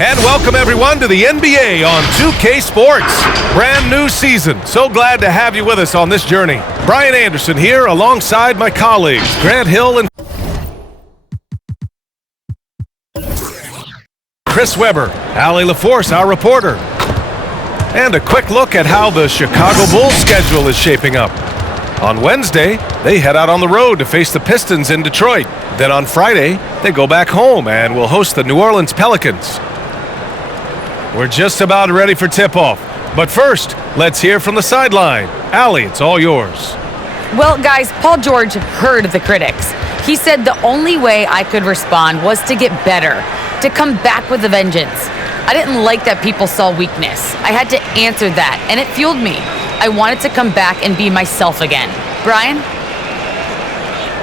And welcome everyone to the NBA on 2K Sports. Brand new season. So glad to have you with us on this journey. Brian Anderson here alongside my colleagues, Grant Hill and Chris Webber, Allie LaForce, our reporter. And a quick look at how the Chicago Bulls schedule is shaping up. On Wednesday, they head out on the road to face the Pistons in Detroit. Then on Friday, they go back home and will host the New Orleans Pelicans. We're just about ready for tip-off. But first, let's hear from the sideline. Allie, it's all yours. Well, guys, Paul George heard the critics. He said the only way I could respond was to get better, to come back with a vengeance. I didn't like that people saw weakness. I had to answer that, and it fueled me. I wanted to come back and be myself again. Brian?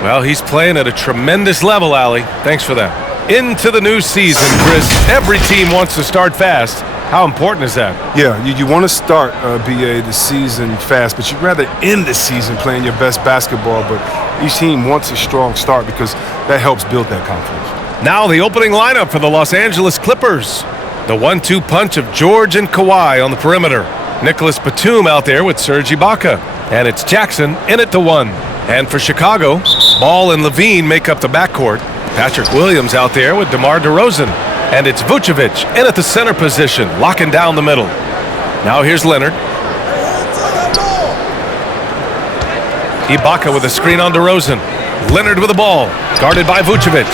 Well, he's playing at a tremendous level, Allie. Thanks for that. Into the new season, Chris. Every team wants to start fast. How important is that? Yeah, you want to start, BA, the season fast, but you'd rather end the season playing your best basketball, but each team wants a strong start because that helps build that confidence. Now the opening lineup for the Los Angeles Clippers. The 1-2 punch of George and Kawhi on the perimeter. Nicholas Batum out there with Serge Ibaka. And it's Jackson in at the 1. And for Chicago, Ball and Levine make up the backcourt. Patrick Williams out there with DeMar DeRozan. And it's Vucevic in at the center position, locking down the middle. Now here's Leonard. Ibaka with a screen on DeRozan. Leonard with the ball, guarded by Vucevic.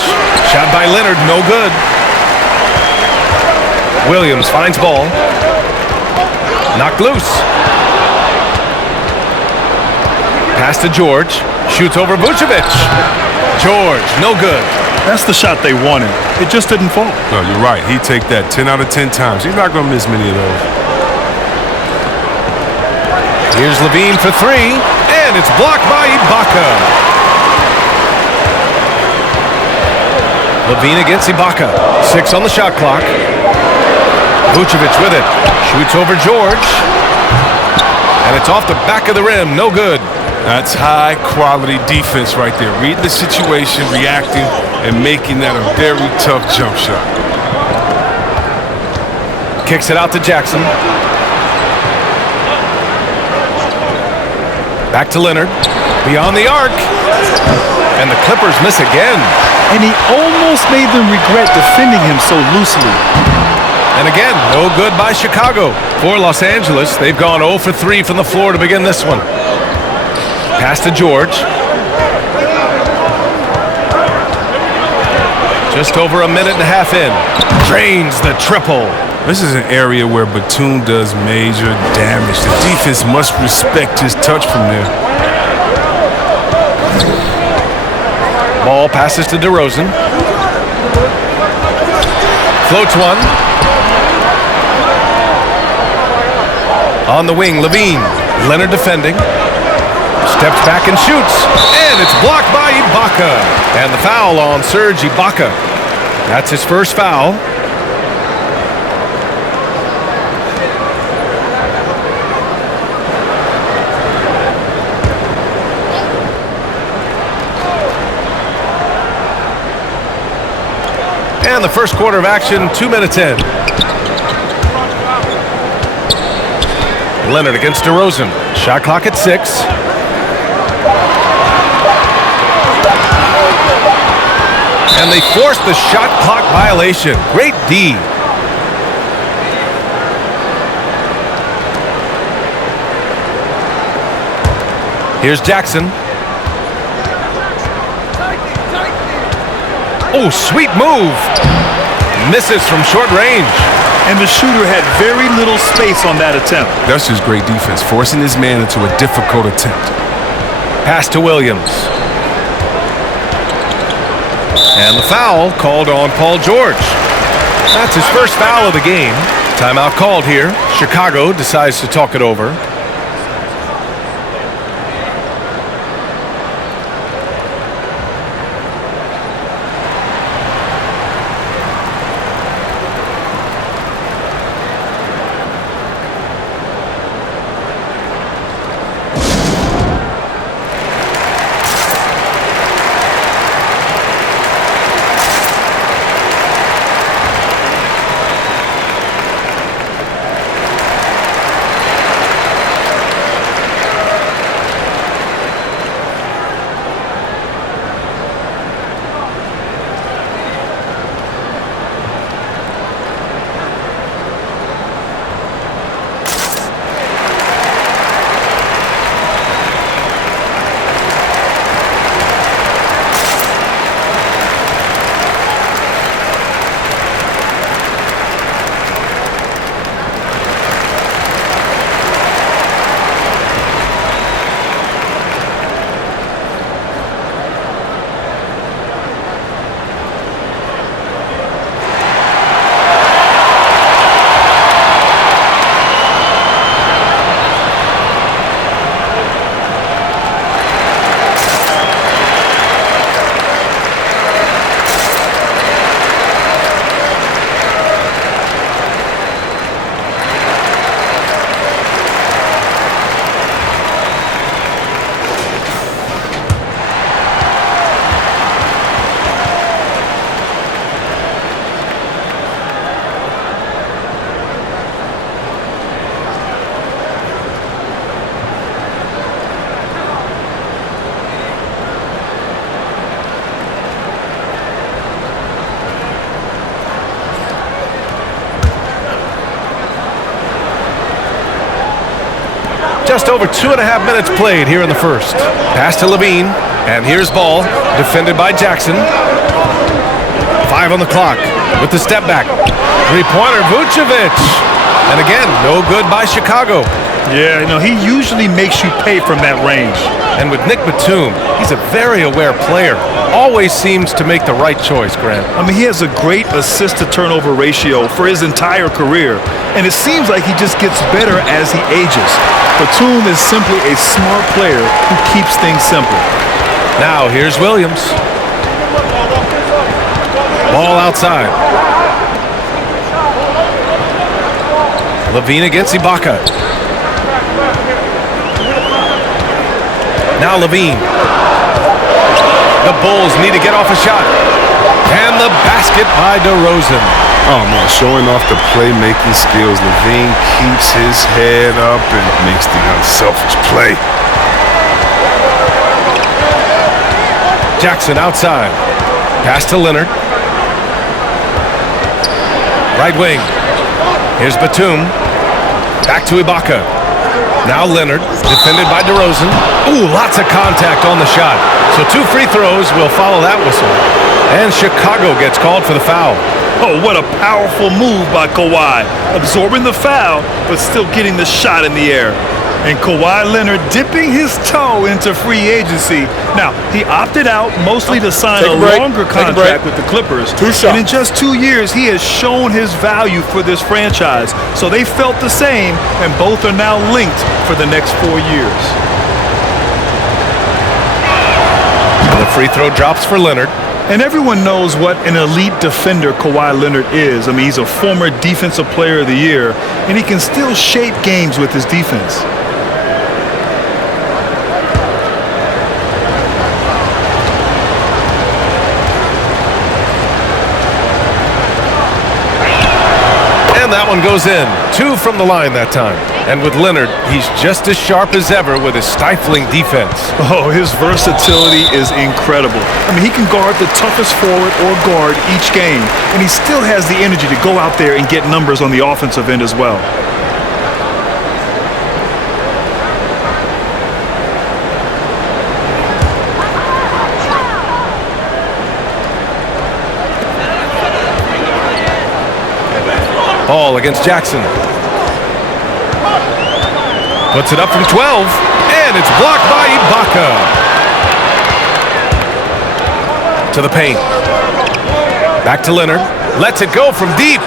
Shot by Leonard, no good. Williams finds Ball. Knocked loose. Pass to George. Shoots over Vucevic. George, no good. That's the shot they wanted. It just didn't fall. No, you're right. He'd take that 10 out of 10 times. He's not going to miss many of those. Here's Levine for 3, and it's blocked by Ibaka. Levine against Ibaka. 6 on the shot clock. Vucevic with it. Shoots over George. And it's off the back of the rim. No good. That's high-quality defense right there. Reading the situation, reacting, and making that a very tough jump shot. Kicks it out to Jackson. Back to Leonard. Beyond the arc. And the Clippers miss again. And he almost made them regret defending him so loosely. And again, no good by Chicago. For Los Angeles, they've gone 0 for 3 from the floor to begin this one. Pass to George. Just over a minute and a half in. Drains the triple. This is an area where Batum does major damage. The defense must respect his touch from there. Ball passes to DeRozan. Floats one. On the wing, Levine. Leonard defending. Steps back and shoots. And it's blocked by Ibaka. And the foul on Serge Ibaka. That's his first foul. And the first quarter of action, 2 minutes in. Leonard against DeRozan. Shot clock at 6. And they forced the shot clock violation. Great D. Here's Jackson. Oh, sweet move. Misses from short range. And the shooter had very little space on that attempt. That's just great defense, forcing his man into a difficult attempt. Pass to Williams. And the foul called on Paul George. That's his first foul of the game. Timeout called here. Chicago decides to talk it over. just over 2.5 minutes played here in the first. Pass to Levine, and here's ball, defended by Jackson. 5 on the clock with the step back. Three-pointer, Vucevic. And again, no good by Chicago. Yeah, you know, he usually makes you pay from that range. And with Nick Batum, he's a very aware player. Always seems to make the right choice, Grant. I mean, he has a great assist-to-turnover ratio for his entire career, and it seems like he just gets better as he ages. Batum is simply a smart player who keeps things simple. Now, here's Williams. Ball outside. Levine against Ibaka. Now Levine. The Bulls need to get off a shot. And the basket by DeRozan. Oh, man, showing off the playmaking skills. Levine keeps his head up and makes the unselfish play. Jackson outside. Pass to Leonard. Right wing. Here's Batum. Back to Ibaka. Now Leonard, defended by DeRozan. Ooh, lots of contact on the shot. So 2 free throws will follow that whistle. And Chicago gets called for the foul. Oh, what a powerful move by Kawhi. Absorbing the foul, but still getting the shot in the air. And Kawhi Leonard dipping his toe into free agency. Now, he opted out mostly to sign a longer contract with the Clippers. 2 shots. And in just 2 years, he has shown his value for this franchise. So they felt the same, and both are now linked for the next 4 years. And the free throw drops for Leonard. And everyone knows what an elite defender Kawhi Leonard is. I mean, he's a former Defensive Player of the Year, and he can still shape games with his defense. And that one goes in. 2 from the line that time. And with Leonard, he's just as sharp as ever with his stifling defense. Oh, his versatility is incredible. I mean, he can guard the toughest forward or guard each game, and he still has the energy to go out there and get numbers on the offensive end as well. Ball against Jackson. Puts it up from 12, and it's blocked by Ibaka. To the paint. Back to Leonard. Lets it go from deep.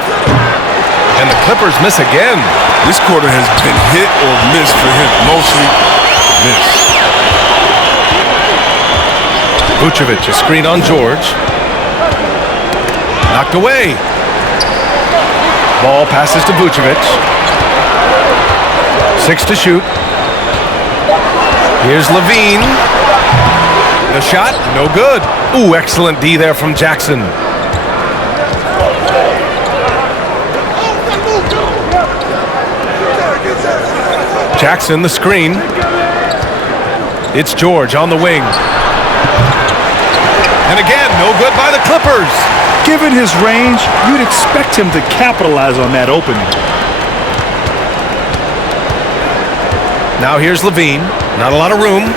And the Clippers miss again. This quarter has been hit or miss for him. Mostly miss. Vucevic, a screen on George. Knocked away. Ball passes to Vucevic. 6 to shoot. Here's Levine. The shot, no good. Ooh, excellent D there from Jackson. Jackson, the screen. It's George on the wing. And again, no good by the Clippers. Given his range, you'd expect him to capitalize on that opening. Now here's Levine. Not a lot of room.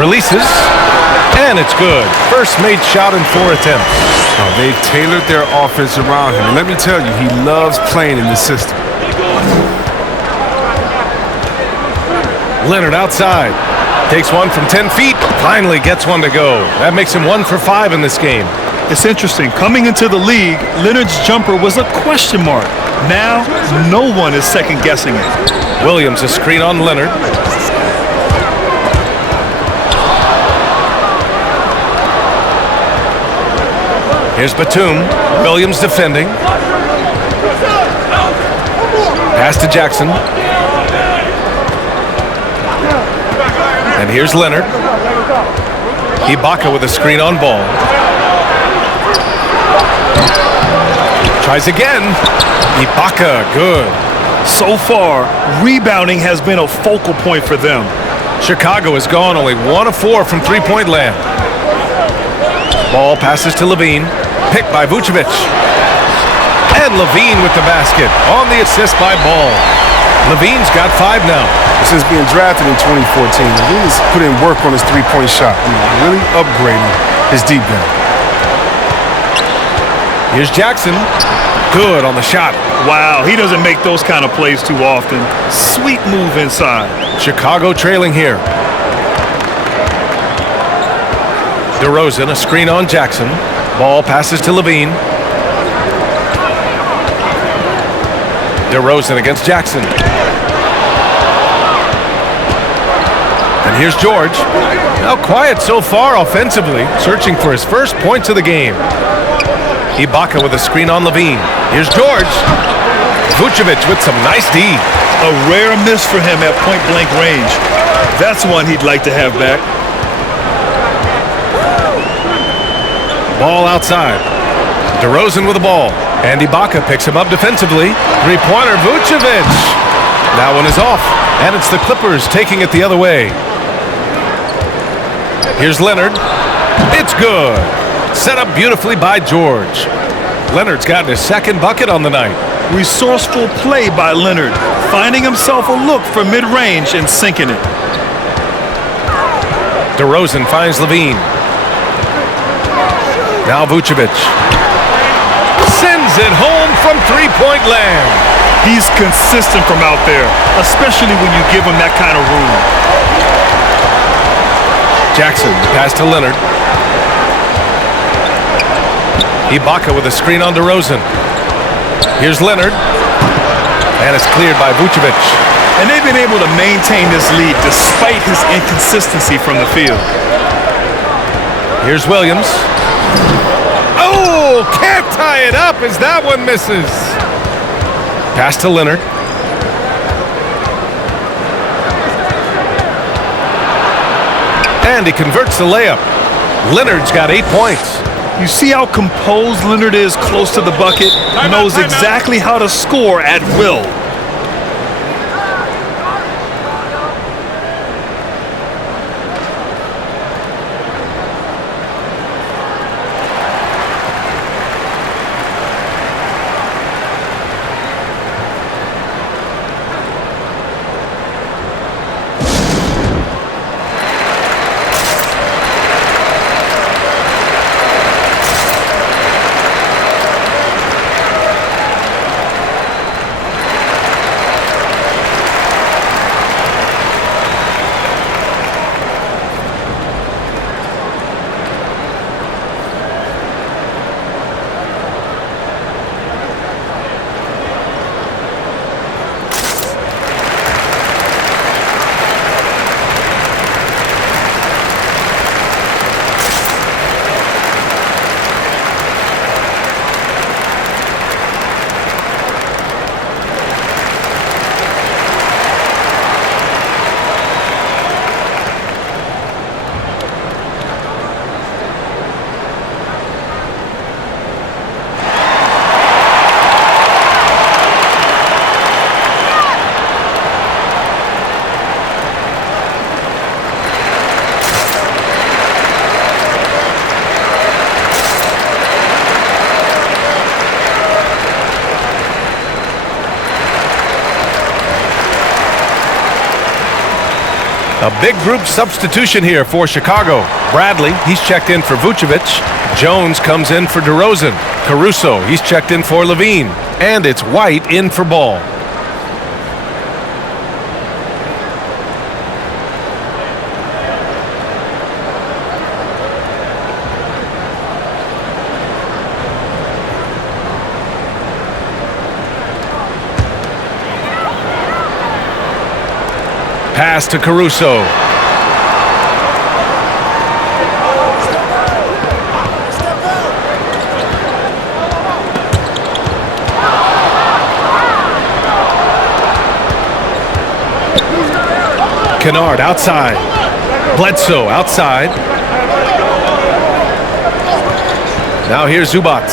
Releases. And it's good. First made shot in 4 attempts. Oh, they've tailored their offense around him. And let me tell you, he loves playing in this system. Leonard outside. Takes one from 10 feet. Finally gets one to go. That makes him 1 for 5 in this game. It's interesting. Coming into the league, Leonard's jumper was a question mark. Now, no one is second-guessing it. Williams, a screen on Leonard. Here's Batum. Williams defending. Pass to Jackson. And here's Leonard. Ibaka with a screen on ball. Tries again. Ibaka, good. So far, rebounding has been a focal point for them. Chicago has gone only 1 of 4 from three-point land. Ball passes to Levine. Picked by Vucevic. And Levine with the basket on the assist by Ball. Levine's got 5 now. Since being drafted in 2014, Levine has put in work on his three-point shot. Really upgrading his deep game. Here's Jackson. Good on the shot. Wow, he doesn't make those kind of plays too often. Sweet move inside. Chicago trailing here. DeRozan, a screen on Jackson. Ball passes to Levine. DeRozan against Jackson. And here's George. Now quiet so far offensively, searching for his first points of the game. Ibaka with a screen on Levine. Here's George. Vucevic with some nice D. A rare miss for him at point-blank range. That's one he'd like to have back. Ball outside. DeRozan with the ball. And Ibaka picks him up defensively. Three-pointer, Vucevic. That one is off. And it's the Clippers taking it the other way. Here's Leonard. It's good. Set up beautifully by George. Leonard's gotten his second bucket on the night. Resourceful play by Leonard, finding himself a look for mid-range and sinking it. DeRozan finds Levine. Now Vucevic. Sends it home from three-point land. He's consistent from out there, especially when you give him that kind of room. Jackson, pass to Leonard. Ibaka with a screen on DeRozan. Here's Leonard. And it's cleared by Vucevic. And they've been able to maintain this lead despite his inconsistency from the field. Here's Williams. Oh, can't tie it up as that one misses. Pass to Leonard. And he converts the layup. Leonard's got 8 points. You see how composed Leonard is close to the bucket? Knows exactly how to score at will. A big group substitution here for Chicago. Bradley, he's checked in for Vucevic. Jones comes in for DeRozan. Caruso, he's checked in for Levine. And it's White in for Ball. Pass to Caruso. Kennard outside. Bledsoe outside. Now here's Zubac.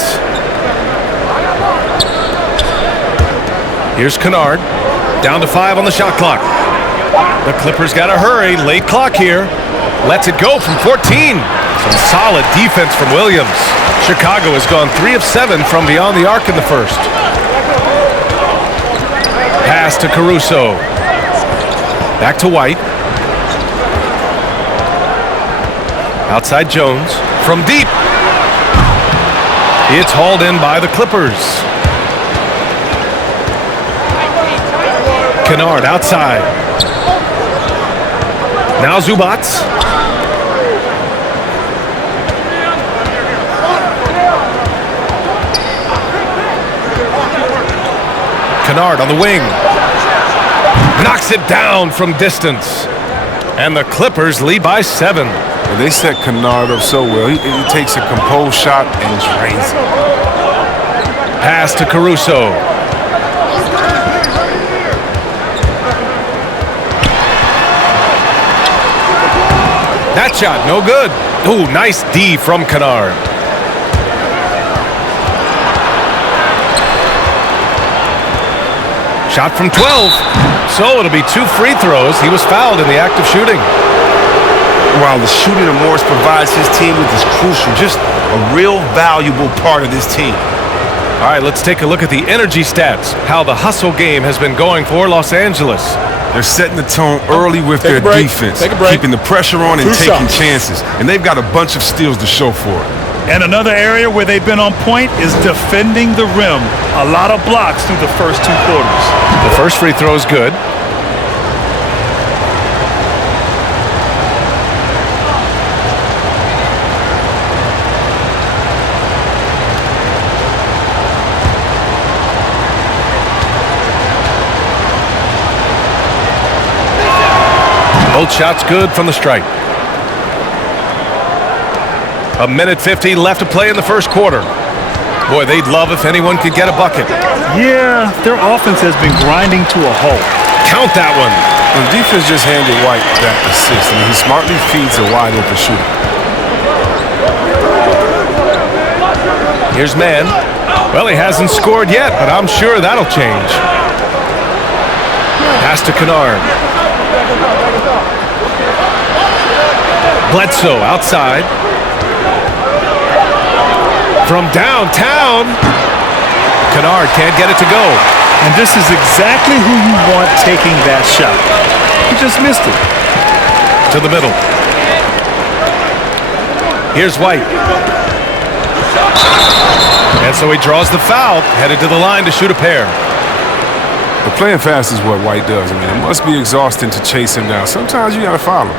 Here's Kennard. Down to 5 on the shot clock. The Clippers got to hurry. Late clock here. Lets it go from 14. Some solid defense from Williams. Chicago has gone 3 of 7 from beyond the arc in the first. Pass to Caruso. Back to White. Outside Jones. From deep. It's hauled in by the Clippers. Kennard outside. Now Zubac. Kennard on the wing. Knocks it down from distance. And the Clippers lead by 7. Well, they set Kennard up so well. He takes a composed shot and drains it. Pass to Caruso. That shot, no good. Ooh, nice D from Kennard. Shot from 12. So it'll be 2 free throws. He was fouled in the act of shooting. While the shooting that Morris provides his team with is crucial, just a real valuable part of this team. All right, let's take a look at the energy stats, how the hustle game has been going for Los Angeles. They're setting the tone early with their defense, keeping the pressure on and taking chances. And they've got a bunch of steals to show for it. And another area where they've been on point is defending the rim. A lot of blocks through the first 2 quarters. The first free throw is good. Both shots good from the stripe. 1:50 left to play in the first quarter. Boy, they'd love if anyone could get a bucket. Yeah, their offense has been grinding to a halt. Count that one. The defense just handed White that assist, and he smartly feeds a wide open shooter. Here's Mann. Well, he hasn't scored yet, but I'm sure that'll change. Pass to Kennard. Bledsoe outside. From downtown, Kennard can't get it to go. And this is exactly who you want taking that shot. He just missed it. To the middle. Here's White. And so he draws the foul, headed to the line to shoot a pair. But playing fast is what White does. I mean, it must be exhausting to chase him down. Sometimes you got to foul him.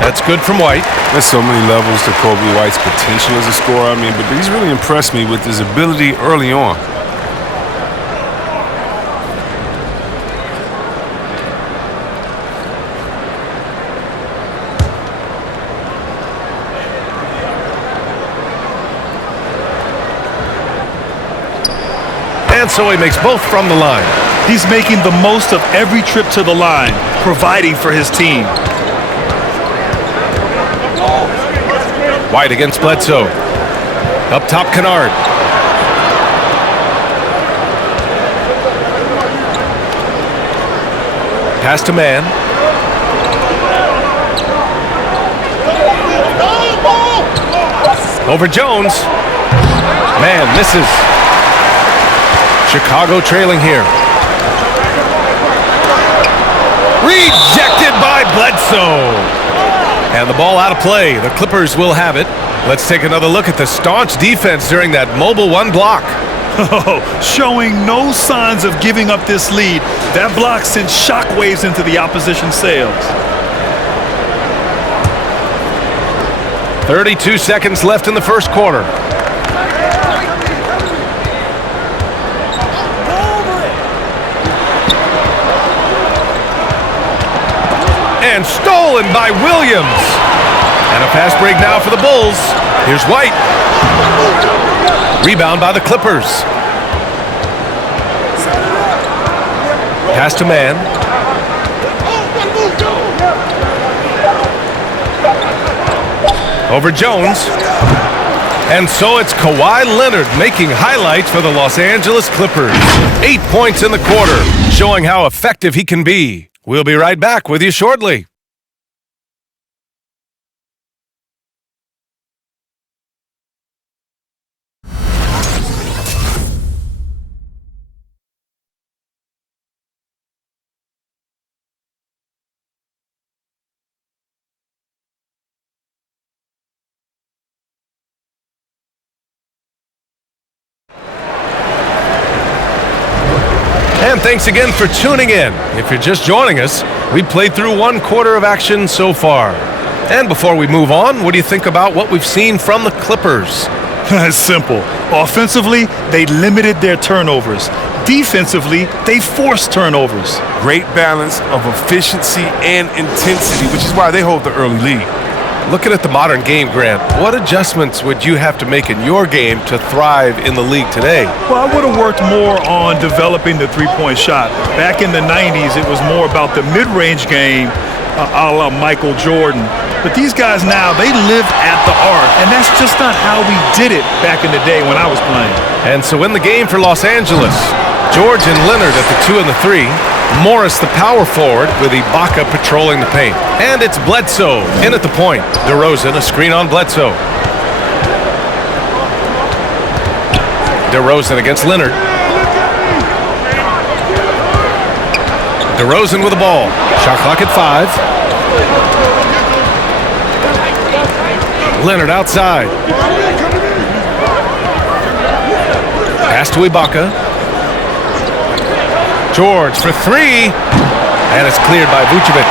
That's good from White. There's so many levels to Kobe White's potential as a scorer. I mean, but he's really impressed me with his ability early on. And so he makes both from the line. He's making the most of every trip to the line, providing for his team. White against Bledsoe. Up top, Kennard. Pass to Mann. Over Jones. Mann misses. Chicago trailing here. Rejected by Bledsoe. And the ball out of play. The Clippers will have it. Let's take another look at the staunch defense during that mobile 1 block. Showing no signs of giving up this lead. That block sent shockwaves into the opposition sails. 32 seconds left in the first quarter. And stolen by Williams. And a fast break now for the Bulls. Here's White. Rebound by the Clippers. Pass to Mann. over Jones. And so it's Kawhi Leonard making highlights for the Los Angeles Clippers. 8 points in the quarter, showing how effective he can be. We'll be right back with you shortly. And thanks again for tuning in. If you're just joining us, we played through 1 quarter of action so far. And before we move on, what do you think about what we've seen from the Clippers? It's simple. Offensively, they limited their turnovers. Defensively, they forced turnovers. Great balance of efficiency and intensity, which is why they hold the early lead. Looking at the modern game, Grant, what adjustments would you have to make in your game to thrive in the league today? Well, I would have worked more on developing the three-point shot. Back in the 90s, it was more about the mid-range game, a la Michael Jordan. But these guys now, they live at the arc, and that's just not how we did it back in the day when I was playing. And so in the game for Los Angeles, George and Leonard at the 2 and the 3, Morris the power forward with Ibaka patrolling the paint. And it's Bledsoe in at the point. DeRozan, a screen on Bledsoe. DeRozan against Leonard. DeRozan with the ball. Shot clock at 5. Leonard outside. Pass to Ibaka. George for 3, and it's cleared by Vucevic.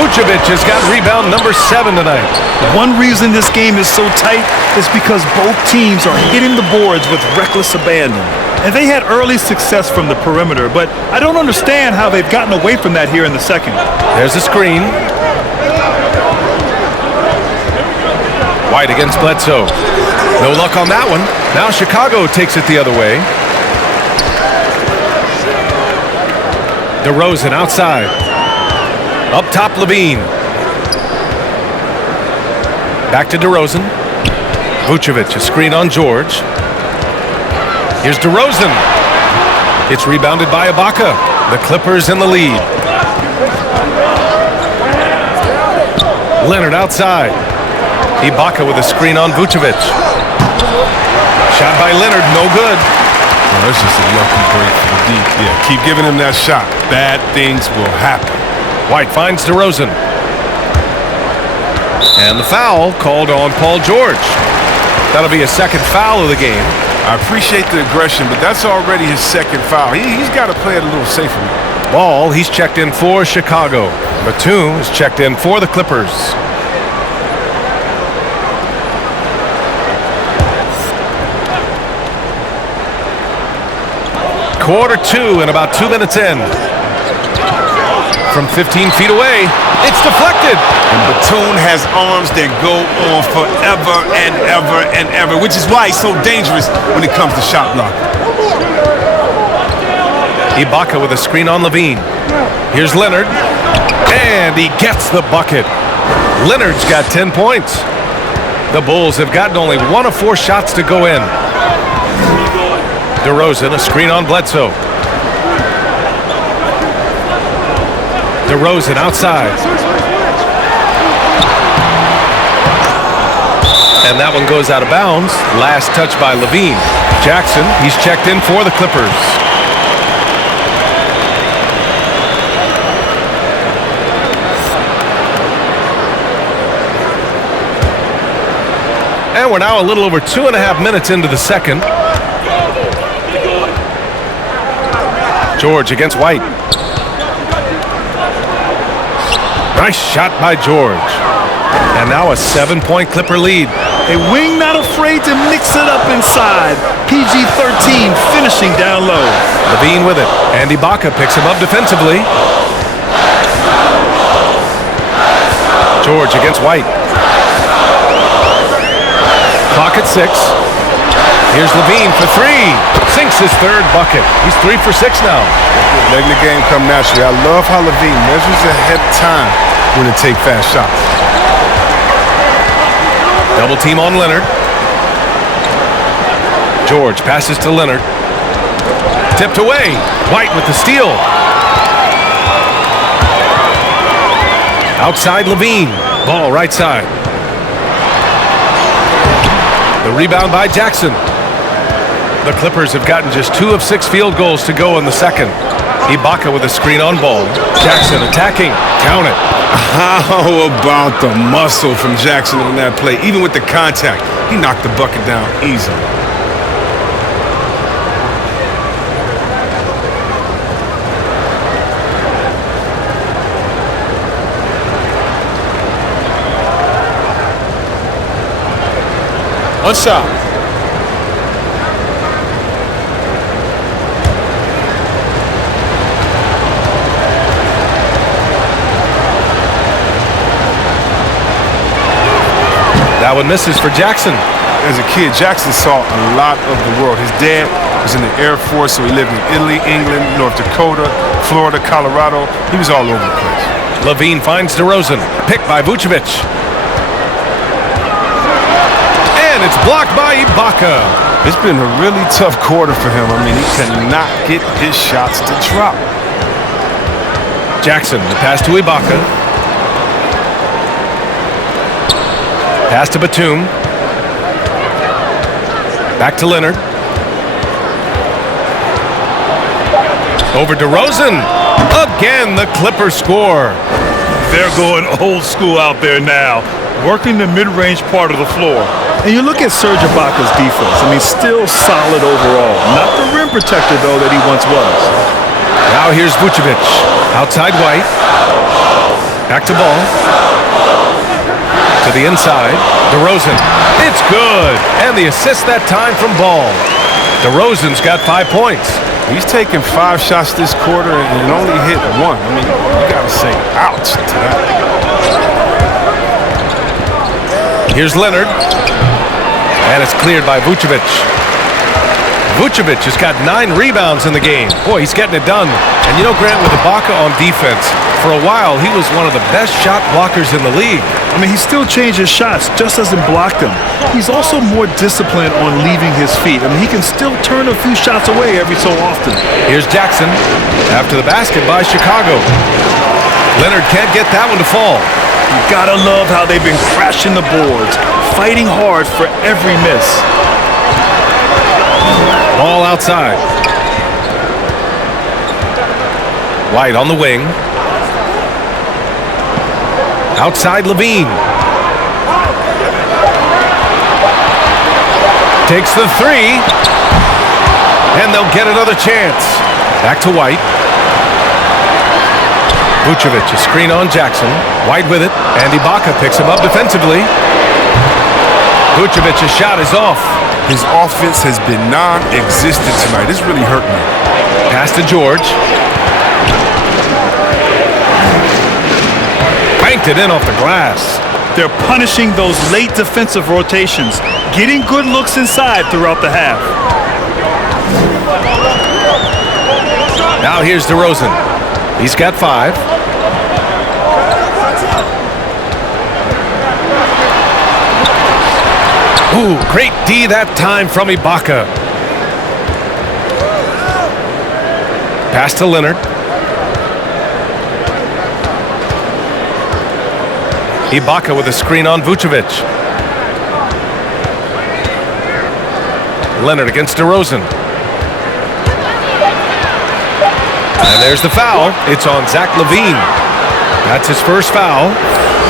Vucevic has got rebound number 7 tonight. One reason this game is so tight is because both teams are hitting the boards with reckless abandon. And they had early success from the perimeter, but I don't understand how they've gotten away from that here in the second. There's a screen. White against Bledsoe. No luck on that one. Now Chicago takes it the other way. DeRozan outside. Up top, Levine. Back to DeRozan. Vucevic, a screen on George. Here's DeRozan. It's rebounded by Ibaka. The Clippers in the lead. Leonard outside. Ibaka with a screen on Vucevic. Shot by Leonard, no good. Well, that's just a lucky break for the deep. Yeah, keep giving him that shot. Bad things will happen. White finds DeRozan. And the foul called on Paul George. That'll be a second foul of the game. I appreciate the aggression, but that's already his second foul. He's got to play it a little safer. Ball, he's checked in for Chicago. Batum is checked in for the Clippers. Quarter 2 and about 2 minutes in. From 15 feet away, it's deflected. And Batum has arms that go on forever and ever and ever, which is why he's so dangerous when it comes to shot blocking. Ibaka with a screen on Levine. Here's Leonard. And he gets the bucket. Leonard's got 10 points. The Bulls have gotten only 1 of 4 shots to go in. DeRozan, a screen on Bledsoe. DeRozan outside. And that one goes out of bounds. Last touch by Levine. Jackson, he's checked in for the Clippers. And we're now a little over 2.5 minutes into the second. George against White. Nice shot by George. And now a 7-point Clipper lead. A wing not afraid to mix it up inside. PG-13 finishing down low. Levine with it. And Ibaka picks him up defensively. George against White. Clock at 6. Here's Levine for 3. Sinks his 3rd bucket. He's 3 for 6 now. Letting the game come naturally. I love how Levine measures ahead of time when to take fast shots. Double team on Leonard. George passes to Leonard. Tipped away. White with the steal. Outside Levine. Ball right side. The rebound by Jackson. The Clippers have gotten just 2 of 6 field goals to go in the second. Ibaka with a screen on ball. Jackson attacking. Count it. How about the muscle from Jackson on that play? Even with the contact, he knocked the bucket down easily. One shot. That one misses for Jackson. As a kid, Jackson saw a lot of the world. His dad was in the Air Force, so he lived in Italy, England, North Dakota, Florida, Colorado. He was all over the place. Levine finds DeRozan. Picked by Vucevic. And it's blocked by Ibaka. It's been a really tough quarter for him. I mean, he cannot get his shots to drop. Jackson, the pass to Ibaka. Pass to Batum. Back to Leonard. Over DeRozan. Again, the Clippers score. They're going old school out there now, working the mid-range part of the floor. And you look at Serge Ibaka's defense. I mean, still solid overall. Not the rim protector, though, that he once was. Now here's Vucevic. Outside White. Back to ball. To the inside. DeRozan. It's good. And the assist that time from Ball. DeRozan's got 5 points. He's taken 5 shots this quarter and only hit 1. I mean, you got to say ouch to that. Here's Leonard. And it's cleared by Vucevic. Vucevic has got 9 rebounds in the game. Boy, he's getting it done. And you know, Grant, with Ibaka on defense, for a while, he was one of the best shot blockers in the league. I mean, he still changes shots, just doesn't block them. He's also more disciplined on leaving his feet. I mean, he can still turn a few shots away every so often. Here's Jackson after the basket by Chicago. Leonard can't get that one to fall. You gotta love how they've been crashing the boards, fighting hard for every miss. Ball outside. White on the wing. Outside Levine. Takes the 3. And they'll get another chance. Back to White. Vucevic, a screen on Jackson. White with it. And Ibaka picks him up defensively. Vucevic's shot is off. His offense has been non-existent tonight. It's really hurting him. Pass to George. Banked it in off the glass. They're punishing those late defensive rotations, getting good looks inside throughout the half. Now here's DeRozan. He's got 5. Ooh, great D that time from Ibaka. Pass to Leonard. Ibaka with a screen on Vucevic. Leonard against DeRozan. And there's the foul. It's on Zach LaVine. That's his first foul.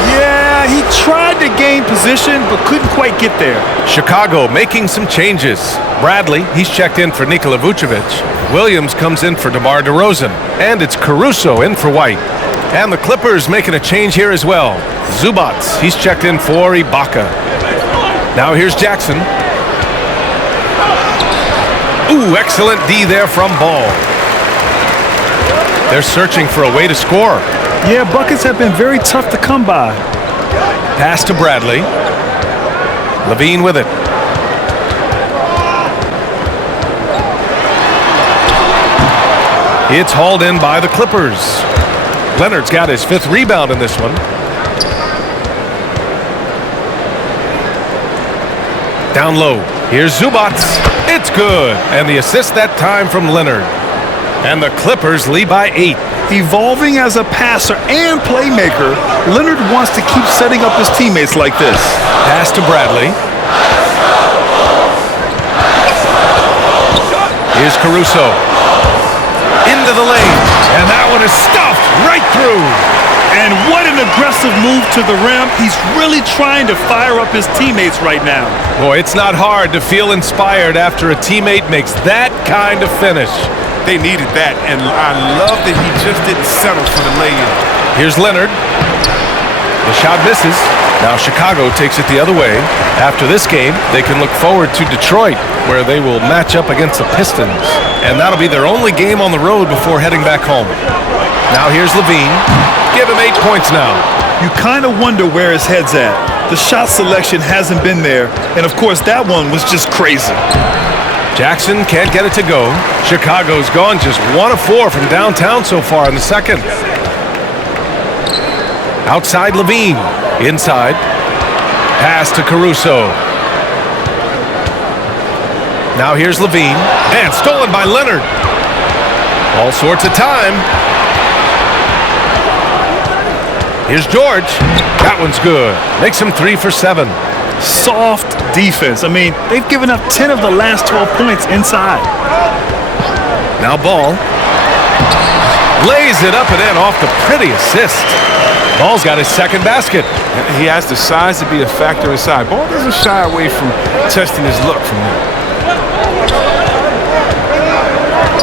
Yeah, he tried to gain position, but couldn't quite get there. Chicago making some changes. Bradley, he's checked in for Nikola Vucevic. Williams comes in for DeMar DeRozan. And it's Caruso in for White. And the Clippers making a change here as well. Zubac, he's checked in for Ibaka. Now here's Jackson. Ooh, excellent D there from Ball. They're searching for a way to score. Yeah, buckets have been very tough to come by. Pass to Bradley. LaVine with it. It's hauled in by the Clippers. Leonard's got his 5th rebound in this one. Down low. Here's Zubats. It's good. And the assist that time from Leonard. And the Clippers lead by 8. Evolving as a passer and playmaker, Leonard wants to keep setting up his teammates like this. Pass to Bradley. Here's Caruso. Into the lane. And that one is stuffed right through. And what an aggressive move to the rim. He's really trying to fire up his teammates right now. Boy, it's not hard to feel inspired after a teammate makes that kind of finish. They needed that, and I love that he just didn't settle for the lay-in. Here's Leonard. The shot misses. Now Chicago takes it the other way. After this game, they can look forward to Detroit, where they will match up against the Pistons. And that'll be their only game on the road before heading back home. Now here's Levine. Give him 8 points now. You kind of wonder where his head's at. The shot selection hasn't been there, and of course that one was just crazy. Jackson can't get it to go. Chicago's gone just 1 of 4 from downtown so far in the second. Outside Levine. Inside. Pass to Caruso. Now here's Levine. And stolen by Leonard. All sorts of time. Here's George. That one's good. Makes him 3 for 7. Soft defense. I mean, they've given up 10 of the last 12 points inside. Now Ball. Lays it up and in off the pretty assist. Ball's got his second basket. He has the size to be a factor inside. Ball doesn't shy away from testing his luck from there.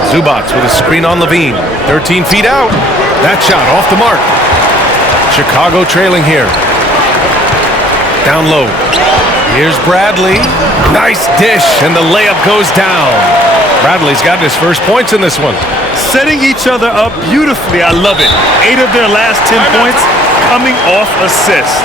Zubats with a screen on Levine. 13 feet out. That shot off the mark. Chicago trailing here. Down low. Here's Bradley. Nice dish, and the layup goes down. Bradley's got his first points in this one. Setting each other up beautifully. I love it. 8 of their last 10 points coming off assist.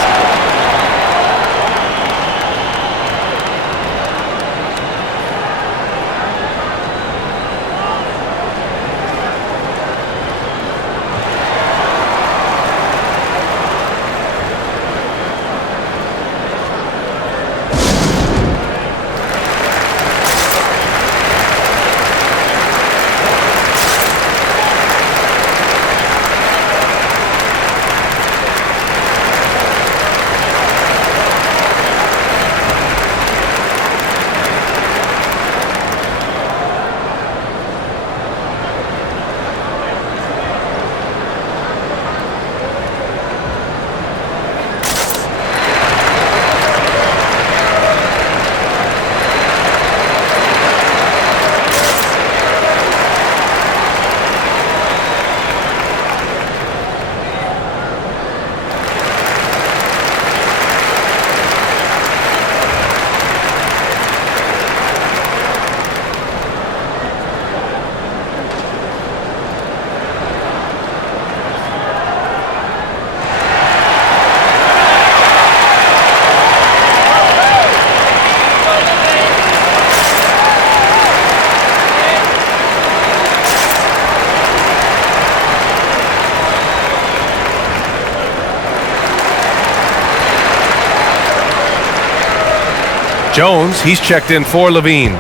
Jones, he's checked in for Levine.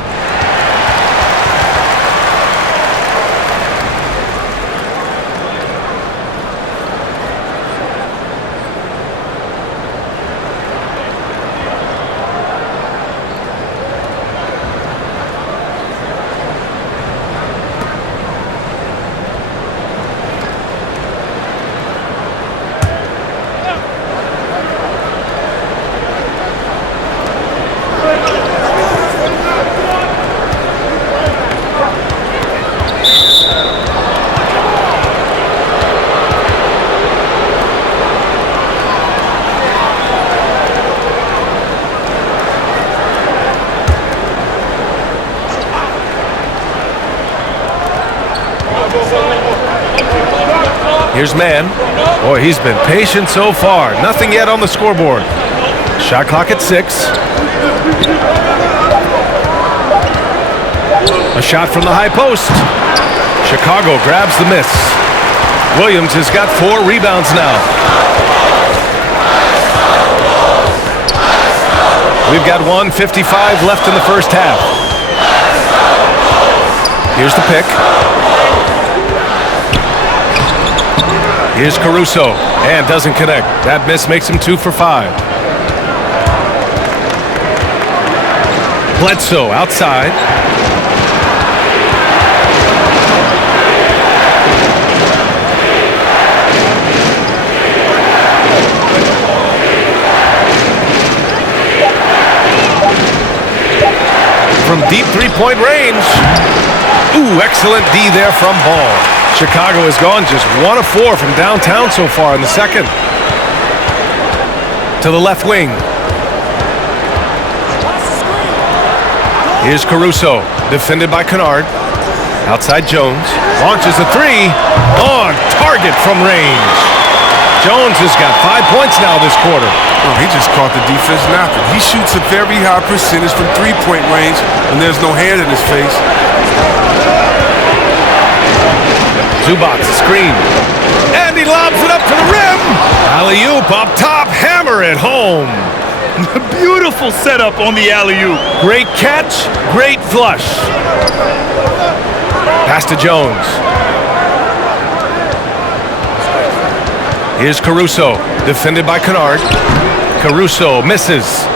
Here's Mann. Boy, he's been patient so far. Nothing yet on the scoreboard. Shot clock at 6. A shot from the high post. Chicago grabs the miss. Williams has got 4 rebounds now. We've got 1:55 left in the first half. Here's the pick. Here's Caruso, and doesn't connect. That miss makes him 2 for 5. Bledsoe outside. From deep three-point range. Ooh, excellent D there from Ball. Chicago has gone just 1 of 4 from downtown so far in the second. To the left wing. Here's Caruso, defended by Kennard. Outside Jones, launches a three, on target from range. Jones has got 5 points now this quarter. Oh, he just caught the defense napping. He shoots a very high percentage from three-point range, and there's no hand in his face. Zubac screen, and he lobs it up for the rim. Alley-oop up top, hammer it home. Beautiful setup on the alley-oop. Great catch, great flush. Pass to Jones. Here's Caruso, defended by Kennard. Caruso misses.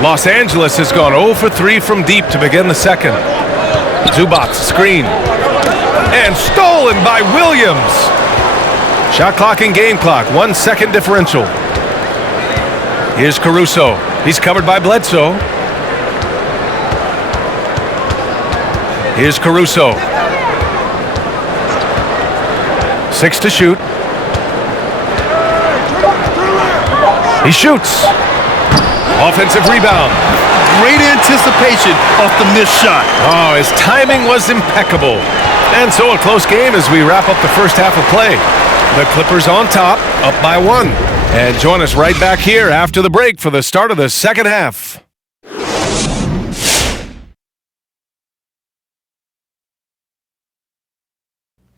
Los Angeles has gone 0 for 3 from deep to begin the second. Zubac screen. And stolen by Williams. Shot clock and game clock, 1 second differential. Here's Caruso. He's covered by Bledsoe. Here's Caruso. 6 to shoot. He shoots. Offensive rebound. Great anticipation off the missed shot. Oh, his timing was impeccable. And so a close game as we wrap up the first half of play. The Clippers on top, up by 1. And join us right back here after the break for the start of the second half.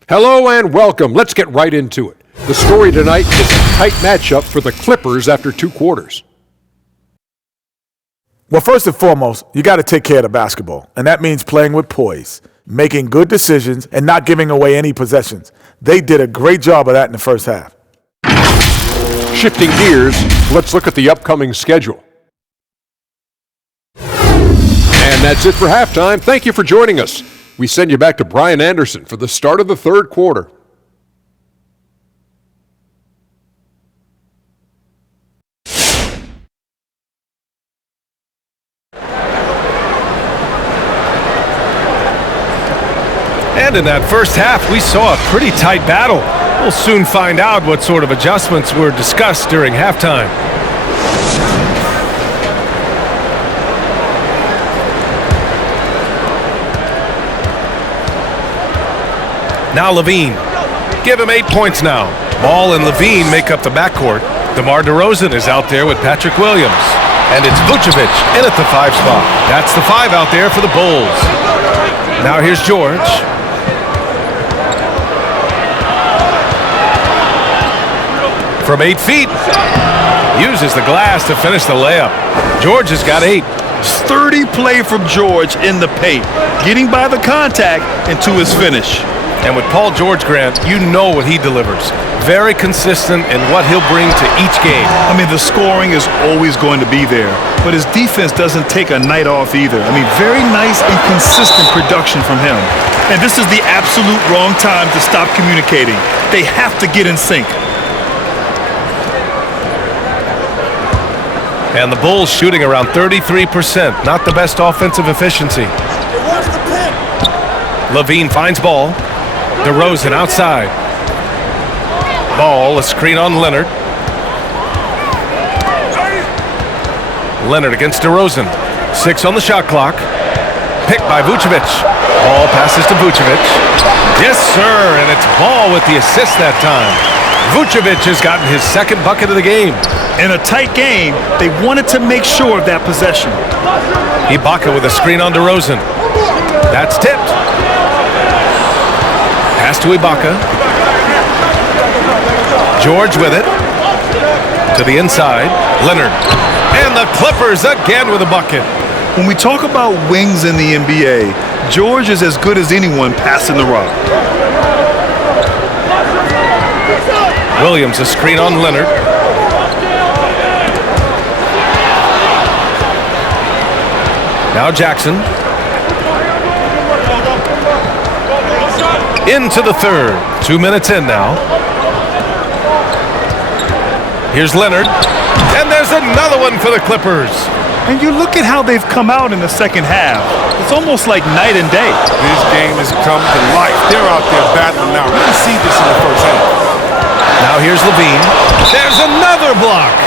Hello and welcome. Let's get right into it. The story tonight is a tight matchup for the Clippers after 2 quarters. Well, first and foremost, you got to take care of the basketball, and that means playing with poise, making good decisions, and not giving away any possessions. They did a great job of that in the first half. Shifting gears, let's look at the upcoming schedule. And that's it for halftime. Thank you for joining us. We send you back to Brian Anderson for the start of the third quarter. And in that first half, we saw a pretty tight battle. We'll soon find out what sort of adjustments were discussed during halftime. Now Levine. Give him 8 points now. Ball and Levine make up the backcourt. DeMar DeRozan is out there with Patrick Williams. And it's Vucevic in at the 5 spot. That's the 5 out there for the Bulls. Now here's George. From 8 feet. Uses the glass to finish the layup. George has got 8. Sturdy play from George in the paint, getting by the contact and to his finish. And with Paul George, Grant, you know what he delivers. Very consistent in what he'll bring to each game. I mean, the scoring is always going to be there, but his defense doesn't take a night off either. I mean, very nice and consistent production from him. And this is the absolute wrong time to stop communicating. They have to get in sync. And the Bulls shooting around 33%. Not the best offensive efficiency. Levine finds Ball. DeRozan outside. Ball, a screen on Leonard. Leonard against DeRozan. 6 on the shot clock. Picked by Vucevic. Ball passes to Vucevic. Yes, sir, and it's Ball with the assist that time. Vucevic has gotten his second bucket of the game. In a tight game, they wanted to make sure of that possession. Ibaka with a screen on DeRozan. That's tipped. Pass to Ibaka. George with it. To the inside. Leonard. And And the Clippers again with a bucket. When we talk about wings in the NBA, George is as good as anyone passing the rock. Williams a screen on Leonard. Now Jackson. Into the third. 2 minutes in now. Here's Leonard. And there's another one for the Clippers. And you look at how they've come out in the second half. It's almost like night and day. This game has come to life. They're out there battling now. We didn't see this in the first half. Now here's Levine. There's another block.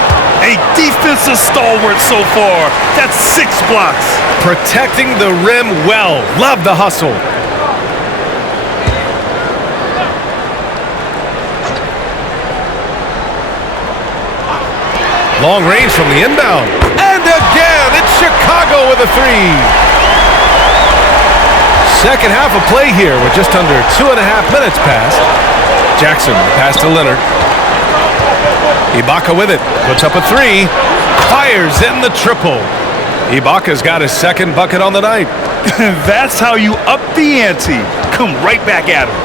A defensive stalwart so far. That's 6 blocks. Protecting the rim well. Love the hustle. Long range from the inbound. And again, it's Chicago with a three. Second half of play here with just under 2.5 minutes passed. Jackson, pass to Leonard. Ibaka with it. Puts up a three. Fires in the triple. Ibaka's got his second bucket on the night. That's how you up the ante. Come right back at him.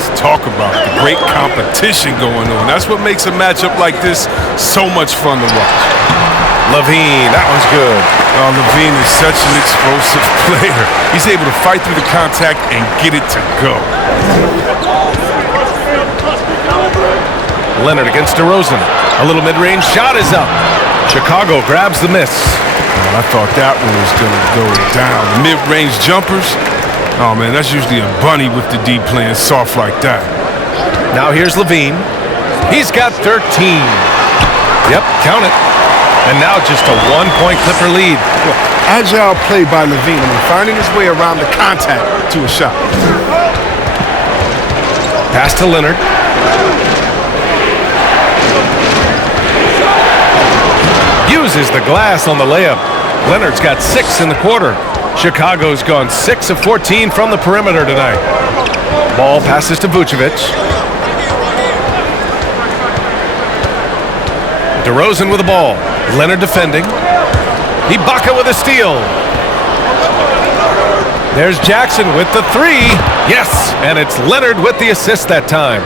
Let's talk about the great competition going on. That's what makes a matchup like this so much fun to watch. Levine, that one's good. Oh, Levine is such an explosive player. He's able to fight through the contact and get it to go. Leonard against DeRozan. A little mid-range shot is up. Chicago grabs the miss. I thought that one was going to go down. Mid-range jumpers. Oh, man, that's usually a bunny with the D playing soft like that. Now here's Levine. He's got 13. Yep, count it. And now just a 1-point Clipper lead. Agile play by Levine. Finding his way around the contact to a shot. Pass to Leonard. Uses the glass on the layup. Leonard's got 6 in the quarter. Chicago's gone 6 of 14 from the perimeter tonight. Ball passes to Vucevic. DeRozan with the ball. Leonard defending. Ibaka with a steal. There's Jackson with the three. Yes, and it's Leonard with the assist that time.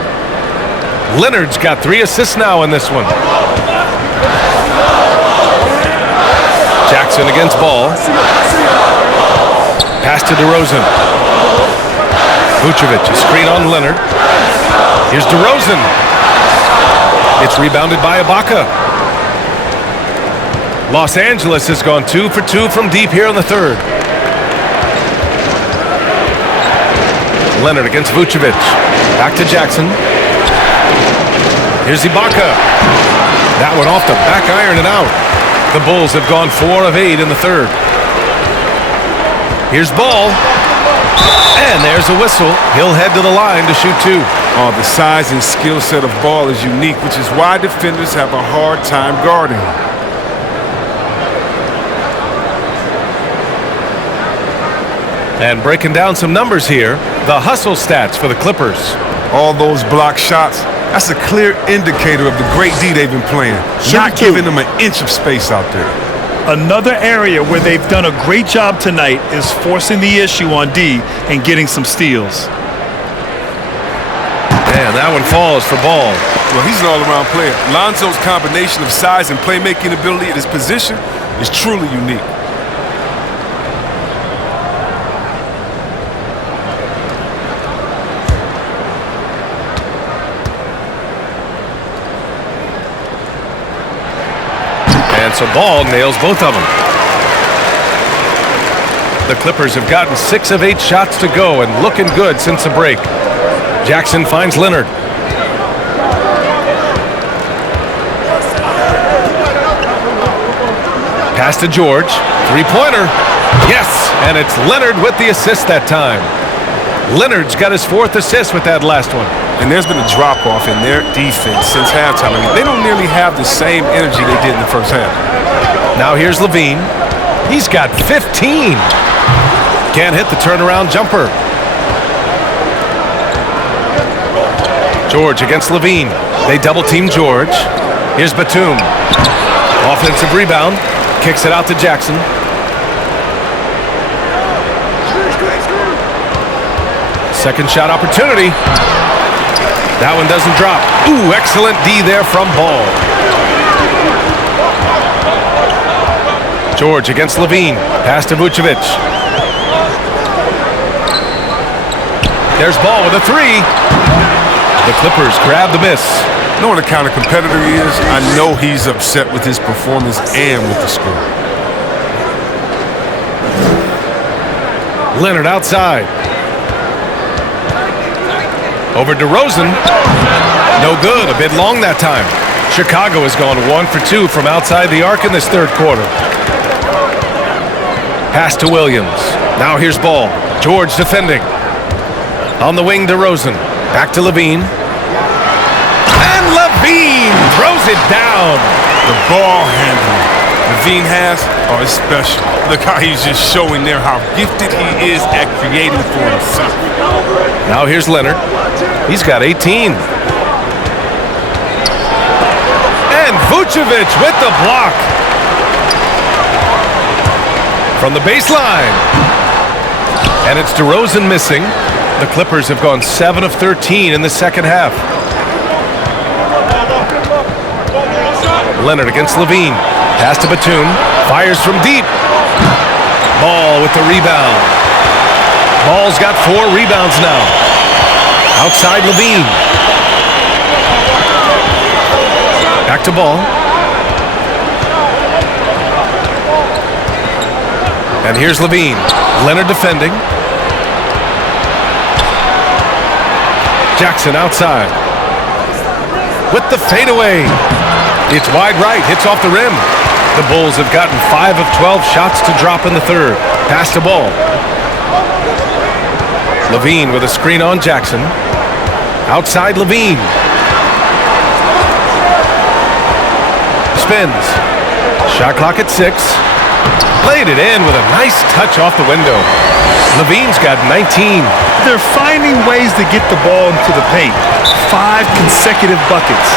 Leonard's got 3 assists now in this one. Jackson against Ball. Pass to DeRozan. Vucevic, a screen on Leonard. Here's DeRozan. It's rebounded by Ibaka. Los Angeles has gone 2 for 2 from deep here in the third. Leonard against Vucevic. Back to Jackson. Here's Ibaka. That one off the back iron and out. The Bulls have gone 4 of 8 in the third. Here's Ball. And there's a whistle. He'll head to the line to shoot 2. Oh, the size and skill set of Ball is unique, which is why defenders have a hard time guarding him. And breaking down some numbers here, the hustle stats for the Clippers. All those block shots, that's a clear indicator of the great D they've been playing. Not giving them an inch of space out there. Another area where they've done a great job tonight is forcing the issue on D and getting some steals. And that one falls for Ball. Well, he's an all-around player. Lonzo's combination of size and playmaking ability at his position is truly unique. And so Ball nails both of them. The Clippers have gotten 6 of 8 shots to go and looking good since the break. Jackson finds Leonard. Pass to George. Three-pointer. Yes, and it's Leonard with the assist that time. Leonard's got his 4th assist with that last one. And there's been a drop-off in their defense since halftime. I mean, they don't nearly have the same energy they did in the first half. Now here's Levine. He's got 15. Can't hit the turnaround jumper. George against Levine. They double-team George. Here's Batum. Offensive rebound. Kicks it out to Jackson. Second shot opportunity. That one doesn't drop. Ooh, excellent D there from Ball. George against Levine. Pass to Vucevic. There's Ball with a three. The Clippers grab the miss. Knowing the kind of competitor he is, I know he's upset with his performance and with the score. Leonard outside. Over DeRozan. No good. A bit long that time. Chicago has gone 1 for 2 from outside the arc in this third quarter. Pass to Williams. Now here's Ball. George defending. On the wing, DeRozan. Back to Levine. And Levine throws it down. The ball handling Levine has is special. Look how he's just showing there how gifted he is at creating for himself. Now here's Leonard. He's got 18. And Vucevic with the block. From the baseline. And it's DeRozan missing. The Clippers have gone 7 of 13 in the second half. Leonard against Levine. Pass to Batum. Fires from deep. Ball with the rebound. Ball's got 4 rebounds now. Outside Levine. Back to Ball. And here's Levine. Leonard defending. Jackson outside. With the fadeaway. It's wide right. Hits off the rim. The Bulls have gotten 5 of 12 shots to drop in the third. Pass to Ball. Levine with a screen on Jackson. Outside Levine. Spins. Shot clock at 6. Played it in with a nice touch off the window. Levine's got 19. They're finding ways to get the ball into the paint. 5 consecutive buckets.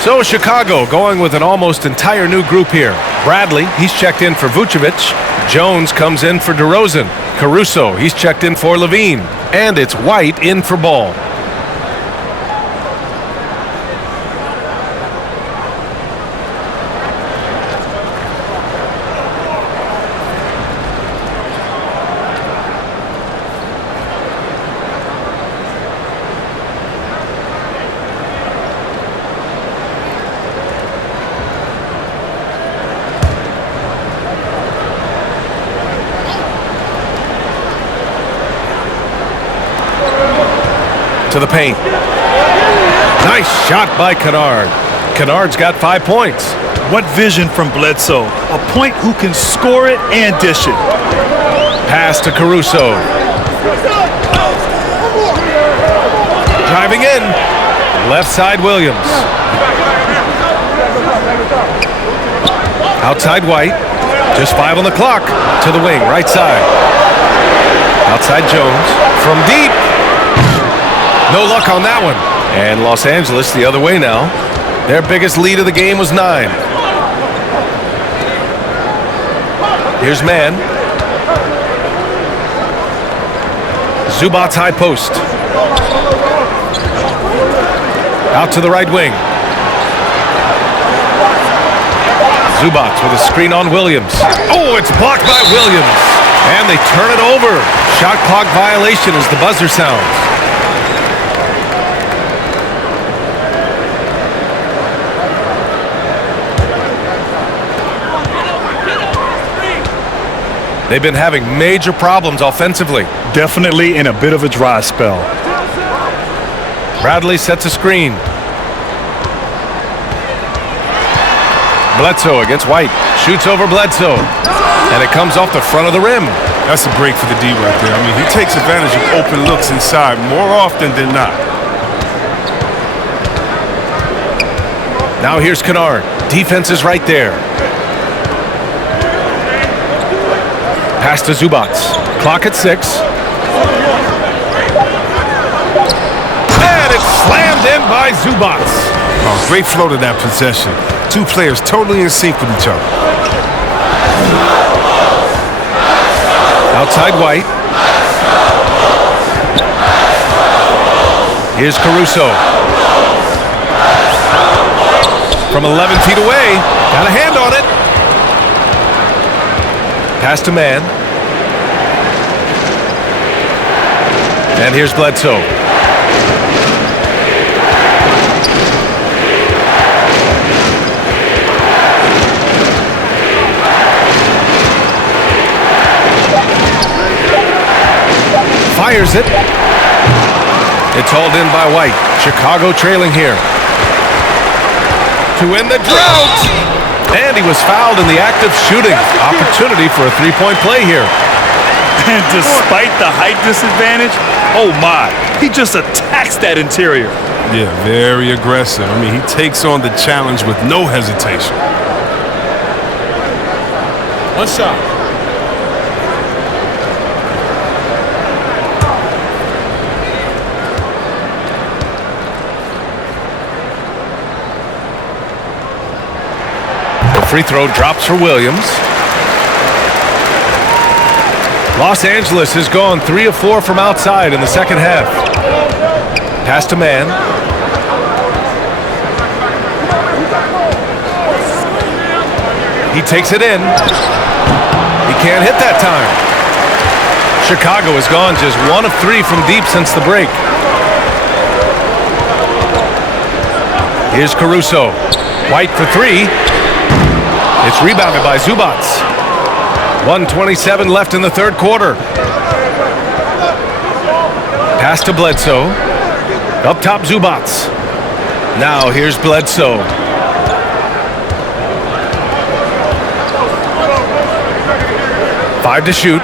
So Chicago going with an almost entire new group here. Bradley, he's checked in for Vucevic. Jones comes in for DeRozan. Caruso, he's checked in for Levine. And it's White in for Ball. To the paint. Nice shot by Kennard. Kennard's got 5 points. What vision from Bledsoe. A point who can score it and dish it. Pass to Caruso. Driving in. Left side, Williams. Outside, White. Just 5 on the clock. To the wing, right side. Outside, Jones. From deep. No luck on that one. And Los Angeles the other way now. Their biggest lead of the game was 9. Here's man. Zubats high post. Out to the right wing. Zubats with a screen on Williams. Oh, it's blocked by Williams. And they turn it over. Shot clock violation as the buzzer sounds. They've been having major problems offensively. Definitely in a bit of a dry spell. Bradley sets a screen. Bledsoe against White. Shoots over Bledsoe. And it comes off the front of the rim. That's a break for the D right there. I mean, he takes advantage of open looks inside more often than not. Now here's Kennard. Defense is right there. Pass to Zubats. Clock at 6. And it's slammed in by Zubats. Oh, great flow to that possession. Two players totally in sync with each other. Outside White. Here's Caruso. From 11 feet away. Got a hand on it. Pass to man. And here's Bledsoe. Fires it. It's hauled in by White. Chicago trailing here. To win the drought. And he was fouled in the act of shooting. Opportunity for a three-point play here. And despite the height disadvantage, oh my, he just attacks that interior. Yeah, very aggressive. I mean, he takes on the challenge with no hesitation. One shot. Free throw drops for Williams. Los Angeles has gone 3 of 4 from outside in the second half. Pass to man. He takes it in. He can't hit that time. Chicago has gone just 1 of 3 from deep since the break. Here's Caruso. White for 3. It's rebounded by Zubats. 1:27 left in the third quarter. Pass to Bledsoe. Up top, Zubats. Now here's Bledsoe. Five to shoot.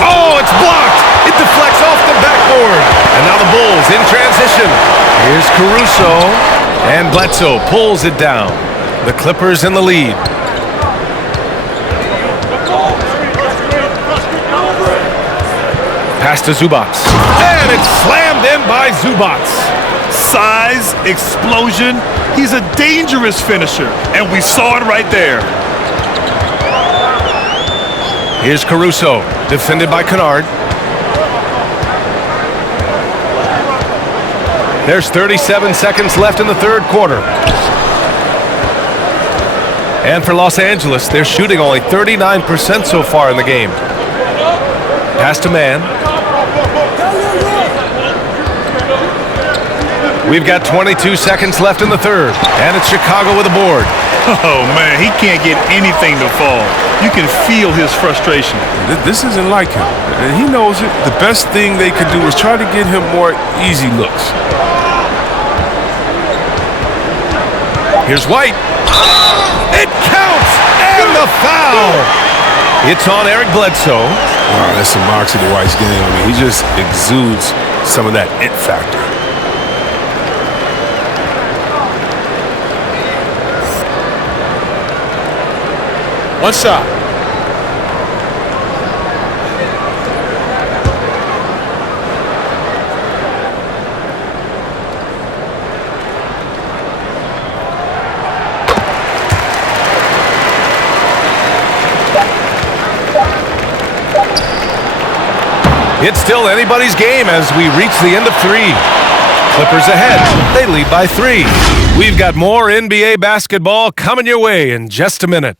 Oh, it's blocked. It deflects off the backboard. And now the Bulls in transition. Here's Caruso. And Bledsoe pulls it down. The Clippers in the lead. Pass to Zubats. And it's slammed in by Zubats. Size, explosion. He's a dangerous finisher, and we saw it right there. Here's Caruso, defended by Kennard. There's 37 seconds left in the third quarter. And for Los Angeles, they're shooting only 39% so far in the game. Pass to man. We've got 22 seconds left in the third, and it's Chicago with a board. Oh, man, he can't get anything to fall. You can feel his frustration. This isn't like him, and he knows it. The best thing they could do is try to get him more easy looks. Here's White. It counts, and the foul. It's on Eric Bledsoe. Wow, that's some moxie to White's game. I mean, he just exudes some of that it factor. One side. It's still anybody's game as we reach the end of 3. Clippers ahead. They lead by 3. We've got more NBA basketball coming your way in just a minute.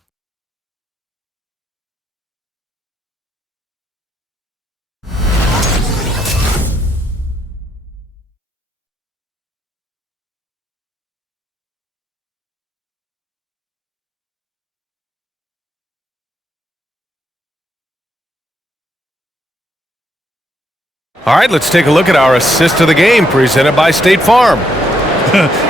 All right, let's take a look at our assist of the game presented by State Farm.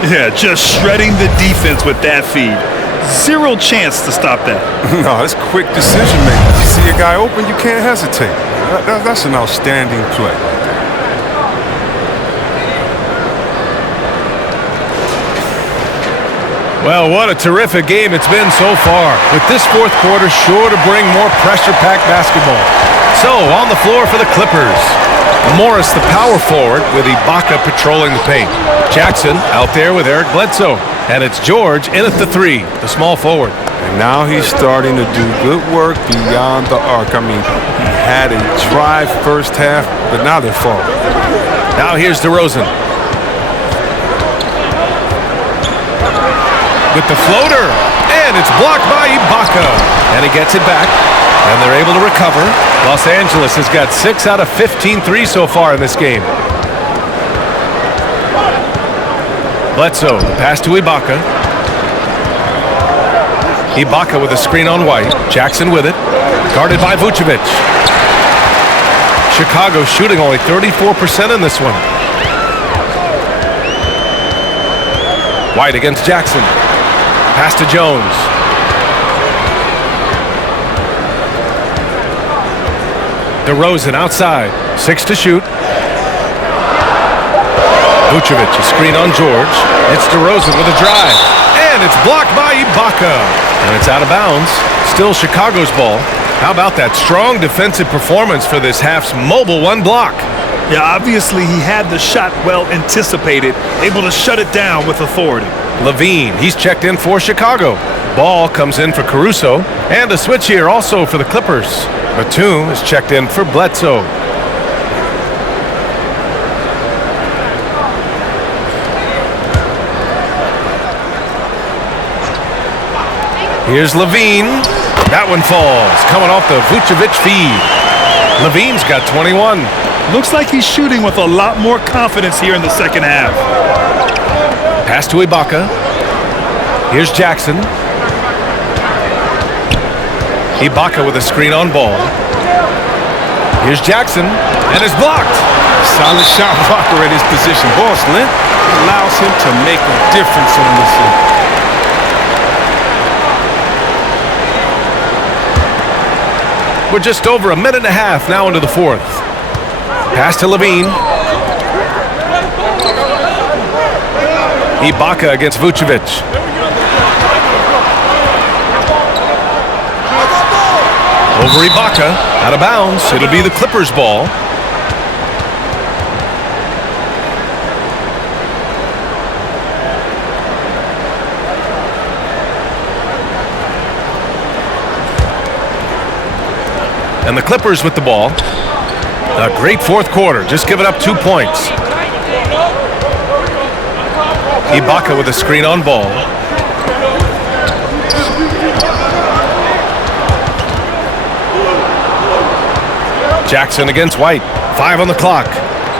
Yeah, just shredding the defense with that feed. Zero chance to stop that. No, that's quick decision making. If you see a guy open, you can't hesitate. That's an outstanding play. Well, what a terrific game it's been so far, with this fourth quarter sure to bring more pressure-packed basketball. So, on the floor for the Clippers. Morris, the power forward, with Ibaka patrolling the paint. Jackson out there with Eric Bledsoe. And it's George in at the 3, the small forward. And now he's starting to do good work beyond the arc. I mean, he had a dry first half, but now they're falling. Now here's DeRozan. With the floater, and it's blocked by Ibaka. And he gets it back, and they're able to recover. Los Angeles has got 6 out of 15 threes so far in this game. Bledsoe, the pass to Ibaka. Ibaka with a screen on White. Jackson with it, guarded by Vucevic. Chicago shooting only 34% in this one. White against Jackson. Pass to Jones. DeRozan outside. 6 to shoot. Vucevic, a screen on George. It's DeRozan with a drive. And it's blocked by Ibaka. And it's out of bounds. Still Chicago's ball. How about that strong defensive performance for this half's mobile one block? Yeah, obviously he had the shot well anticipated, able to shut it down with authority. Levine, he's checked in for Chicago. Ball comes in for Caruso. And a switch here also for the Clippers. Batum is checked in for Bledsoe. Here's Levine. That one falls, coming off the Vucevic feed. Levine's got 21. Looks like he's shooting with a lot more confidence here in the second half. Pass to Ibaka. Here's Jackson. Ibaka with a screen on ball. Here's Jackson, and it's blocked. Solid shot blocker at his position. Ball slant allows him to make a difference on this one. We're just over a minute and a half now into the fourth. Pass to Levine. Ibaka against Vucevic. Over Ibaka, out of bounds. It'll be the Clippers' ball. And the Clippers with the ball. A great fourth quarter, just giving up 2 points. Ibaka with a screen on ball. Jackson against White. 5 on the clock.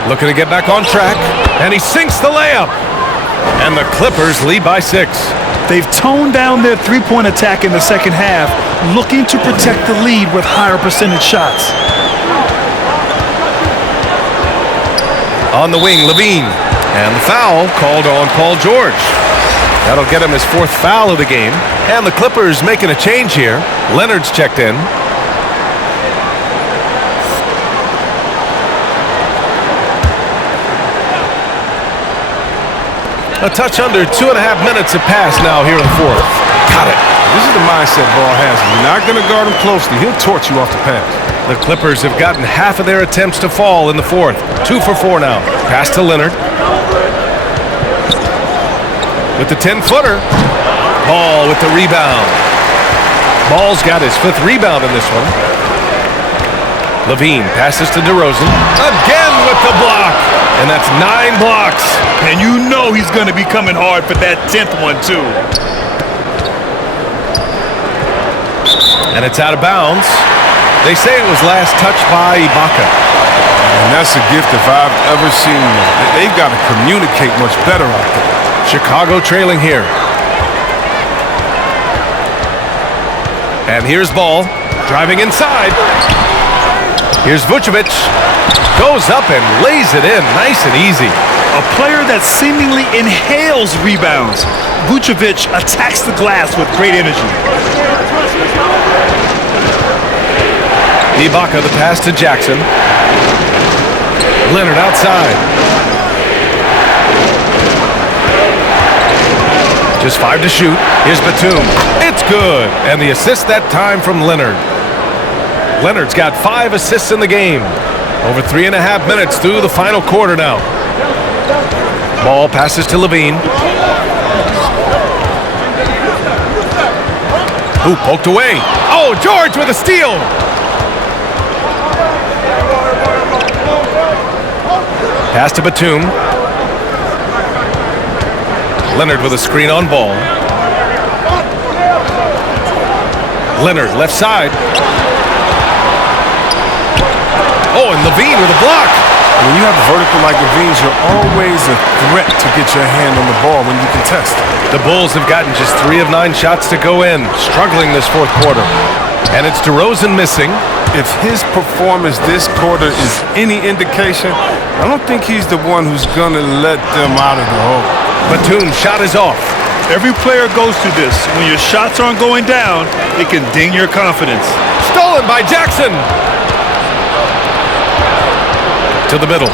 Looking to get back on track. And he sinks the layup. And the Clippers lead by 6. They've toned down their three-point attack in the second half, looking to protect the lead with higher percentage shots. On the wing, Levine. And the foul called on Paul George. That'll get him his 4th foul of the game. And the Clippers making a change here. Leonard's checked in. A touch under 2.5 minutes have passed now here in the fourth. Got it. This is the mindset Ball has. If you're not going to guard him closely, he'll torch you off the pass. The Clippers have gotten half of their attempts to fall in the fourth. 2 for 4 now. Pass to Leonard. With the 10-footer. Ball with the rebound. Ball's got his 5th rebound in this one. Levine passes to DeRozan. Again with the block. And that's 9 blocks. And you know he's going to be coming hard for that 10th one, too. And it's out of bounds. They say it was last touched by Ibaka. And that's a gift if I've ever seen them. They've got to communicate much better out there. Chicago trailing here. And here's Ball, driving inside. Here's Vucevic. Goes up and lays it in, nice and easy. A player that seemingly inhales rebounds. Vucevic attacks the glass with great energy. Ibaka, the pass to Jackson. Leonard outside. Just 5 to shoot. Here's Batum. It's good. And the assist that time from Leonard. Leonard's got 5 assists in the game. Over 3.5 minutes through the final quarter now. Ball passes to Levine. Who poked away? Oh, George with a steal. Pass to Batum. Leonard with a screen on Ball. Leonard left side. Oh, and Levine with a block. When you have a vertical like Levine's, you're always a threat to get your hand on the ball when you contest. The Bulls have gotten just 3 of 9 shots to go in, struggling this fourth quarter. And it's DeRozan missing. If his performance this quarter is any indication, I don't think he's the one who's going to let them out of the hole. Batum shot is off. Every player goes through this. When your shots aren't going down, it can ding your confidence. Stolen by Jackson. To the middle.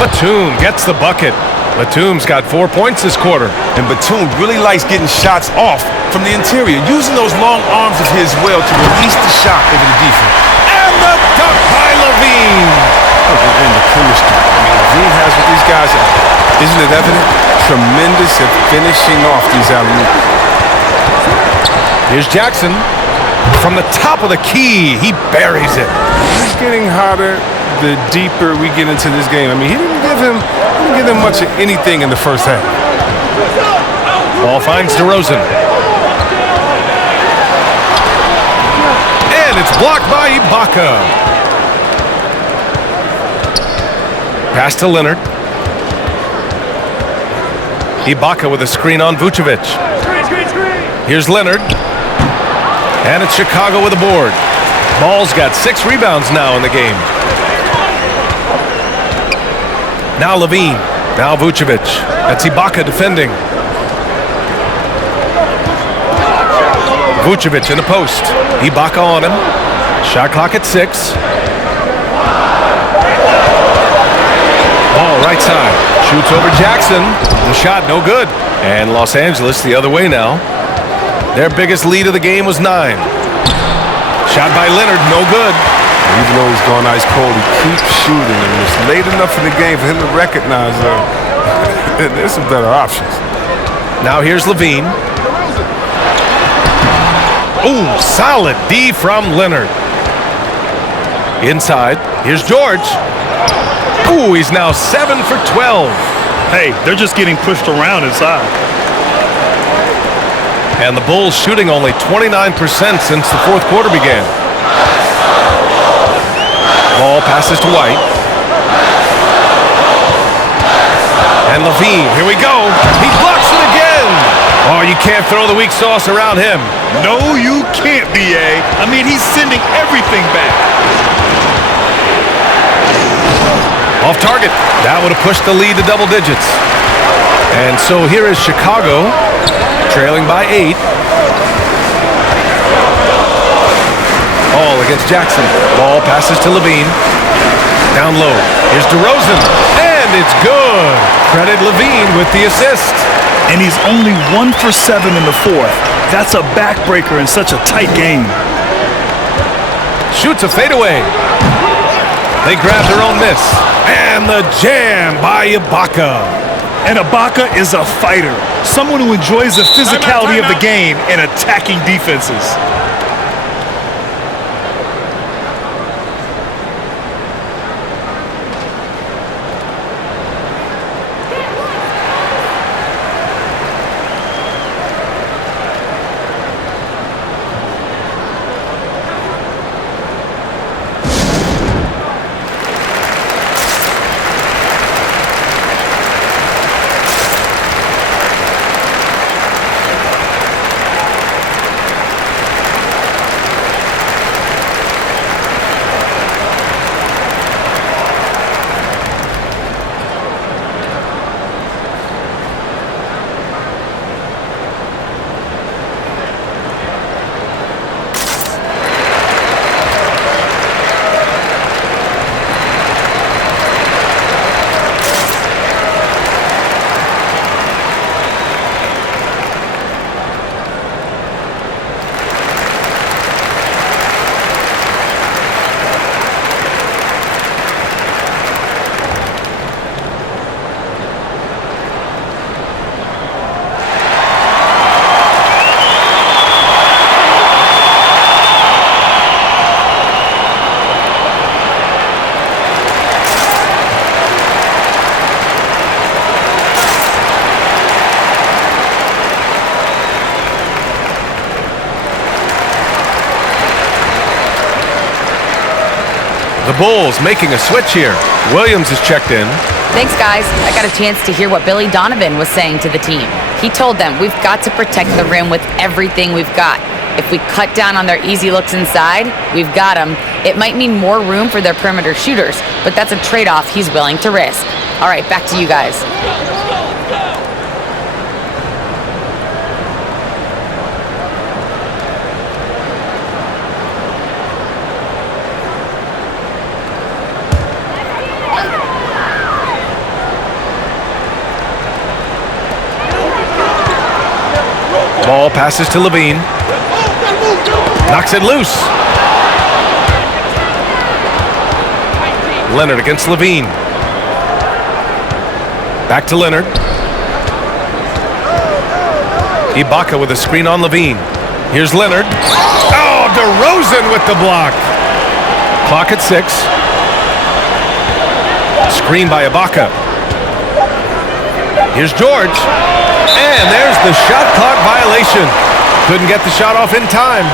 Batum gets the bucket. Batum's got 4 points this quarter. And Batum really likes getting shots off from the interior, using those long arms of his well to release the shot over the defense. And the dunk by Levine. And the chemistry Levine has with these guys, isn't it evident? Tremendous at finishing off these alley-oops. Here's Jackson. From the top of the key, he buries it. He's getting hotter the deeper we get into this game. I mean, he didn't give them much of anything in the first half. Ball finds DeRozan. And it's blocked by Ibaka. Pass to Leonard. Ibaka with a screen on Vucevic. Here's Leonard. And it's Chicago with a board. Ball's got 6 rebounds now in the game. Now Levine. Now Vucevic. That's Ibaka defending. Vucevic in the post. Ibaka on him. Shot clock at 6. Ball right side. Shoots over Jackson. The shot no good. And Los Angeles the other way now. Their biggest lead of the game was 9. Shot by Leonard, no good. Even though he's gone ice cold, he keeps shooting. And it's late enough in the game for him to recognize there's some better options. Now here's Levine. Ooh, solid D from Leonard. Inside, here's George. Ooh, he's now 7 for 12. Hey, they're just getting pushed around inside. And the Bulls shooting only 29% since the fourth quarter began. Ball passes to White. And Levine, here we go. He blocks it again. Oh, you can't throw the weak sauce around him. No, you can't, B.A. I mean, he's sending everything back. Off target. That would have pushed the lead to double digits. And so here is Chicago, trailing by 8. Ball against Jackson. Ball passes to Levine. Down low. Here's DeRozan. And And it's good. Credit Levine with the assist. And he's only 1 for 7 in the fourth. That's a backbreaker in such a tight game. Shoots a fadeaway. They grab their own miss. And the jam by Ibaka. And Ibaka is a fighter, someone who enjoys the physicality of the game and attacking defenses. The Bulls making a switch here. Williams is checked in. Thanks, guys. I got a chance to hear what Billy Donovan was saying to the team. He told them we've got to protect the rim with everything we've got. If we cut down on their easy looks inside, we've got them. It might mean more room for their perimeter shooters, but that's a trade-off he's willing to risk. All right, back to you guys. Ball passes to Levine. Knocks it loose. Leonard against Levine. Back to Leonard. Ibaka with a screen on Levine. Here's Leonard. Oh, DeRozan with the block. Clock at 6. Screen by Ibaka. Here's George. And there's the shot clock violation. Couldn't get the shot off in time.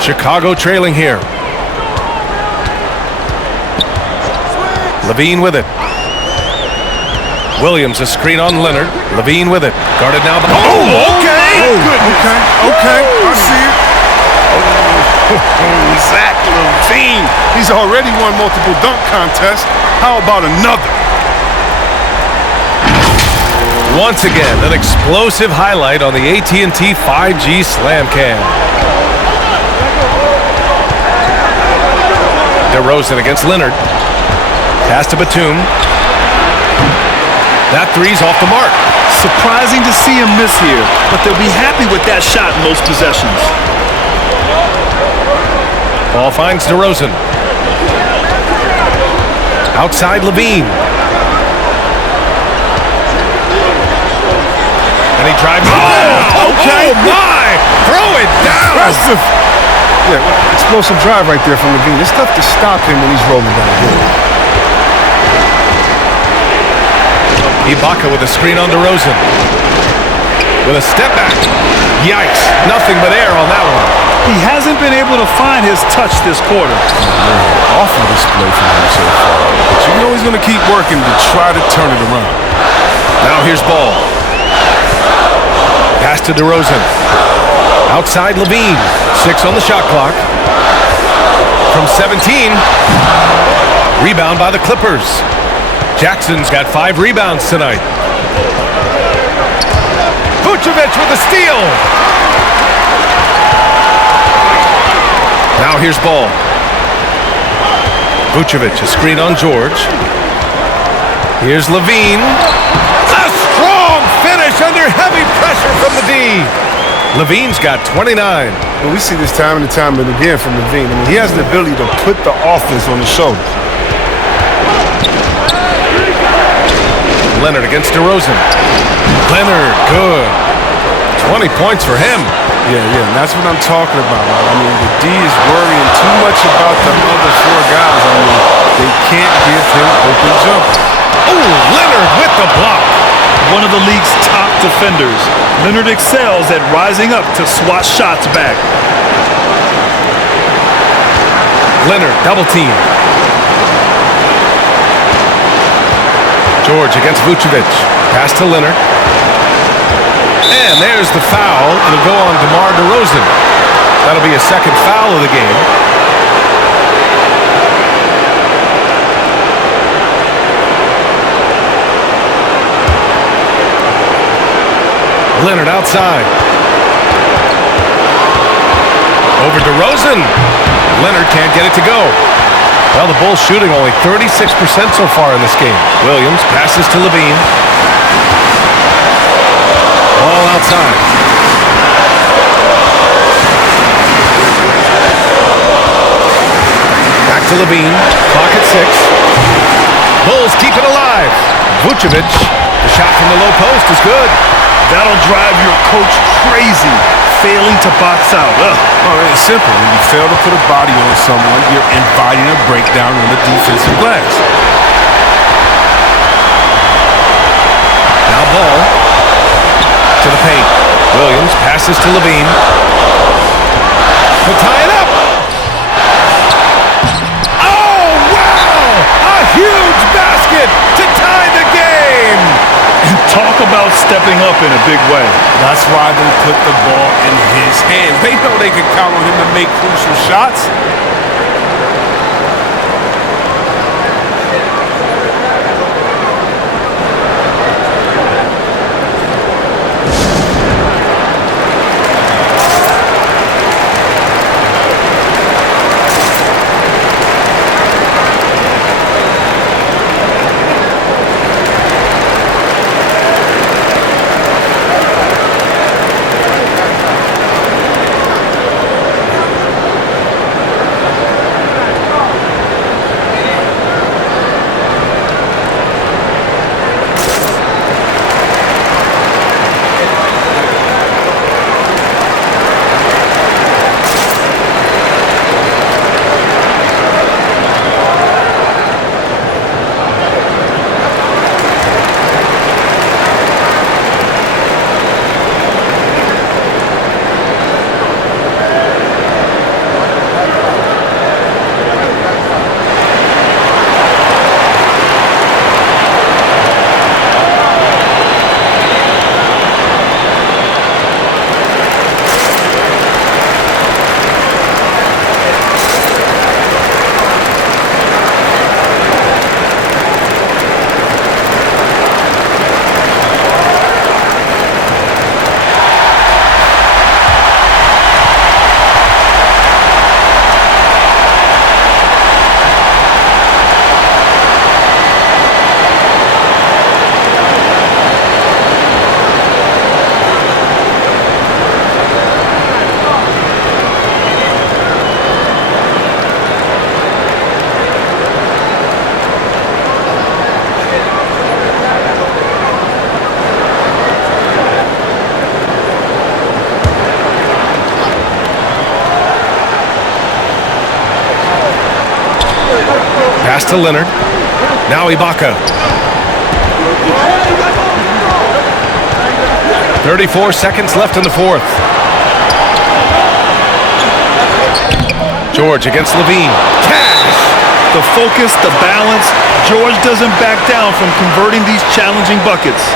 Chicago trailing here. Levine with it. Williams a screen on Leonard. Levine with it. Guarded now by... Oh, okay! Okay, I see it. Zach Levine. He's already won multiple dunk contests. How about another? Once again, an explosive highlight on the AT&T 5G Slam Cam. DeRozan against Leonard. Pass to Batum. That three's off the mark. Surprising to see him miss here, but they'll be happy with that shot in most possessions. Ball finds DeRozan. Outside Levine. And he drives. Oh, okay. Oh, my! Throw it down! Impressive. Yeah, explosive drive right there from Levine. It's tough to stop him when he's rolling down the hill. Ibaka with a screen on DeRozan. With a step back. Yikes. Nothing but air on that one. He hasn't been able to find his touch this quarter. Awful display from him so far. But you know he's going to keep working to try to turn it around. Now here's Ball. Pass to DeRozan. Outside Levine. 6 on the shot clock. From 17. Rebound by the Clippers. Jackson's got 5 rebounds tonight. Vucevic with a steal. here's ball. Vucevic, a screen on George. Here's Levine. A strong finish under heavy pressure from the D. Levine's got 29. Well, we see this time and time again from Levine. I mean, he has the ability to put the offense on his shoulders. Leonard against DeRozan. Leonard, good. 20 points for him. Yeah, and that's what I'm talking about. Right? I mean, the D is worrying too much about the other four guys. I mean, they can't give him open jumps. Oh, Leonard with the block. One of the league's top defenders. Leonard excels at rising up to swat shots back. Leonard, double team. George against Vucevic. Pass to Leonard. And there's the foul. It'll go on DeMar DeRozan. That'll be a second foul of the game. Leonard outside. Over DeRozan. Leonard can't get it to go. Well, the Bulls shooting only 36% so far in this game. Williams passes to Levine. Ball outside. Back to Levine. Clock at 6. Bulls keep it alive. Vucevic. The shot from the low post is good. That'll drive your coach crazy, failing to box out. Ugh. Oh, it's simple. When you fail to put a body on someone, you're inviting a breakdown on the defensive glass. Now ball to the paint. Williams passes to Levine. He'll tie it up. Oh, wow! A huge basket to tie the game. And talk about stepping up in a big way. That's why they put the ball in his hands. They know they can count on him to make crucial shots. Pass to Leonard. Now Ibaka. 34 seconds left in the fourth. George against Levine. Cash! The focus, the balance. George doesn't back down from converting these challenging buckets.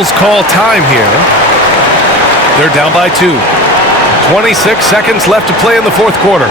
Bulls call time here. They're down by 2. 26 seconds left to play in the fourth quarter.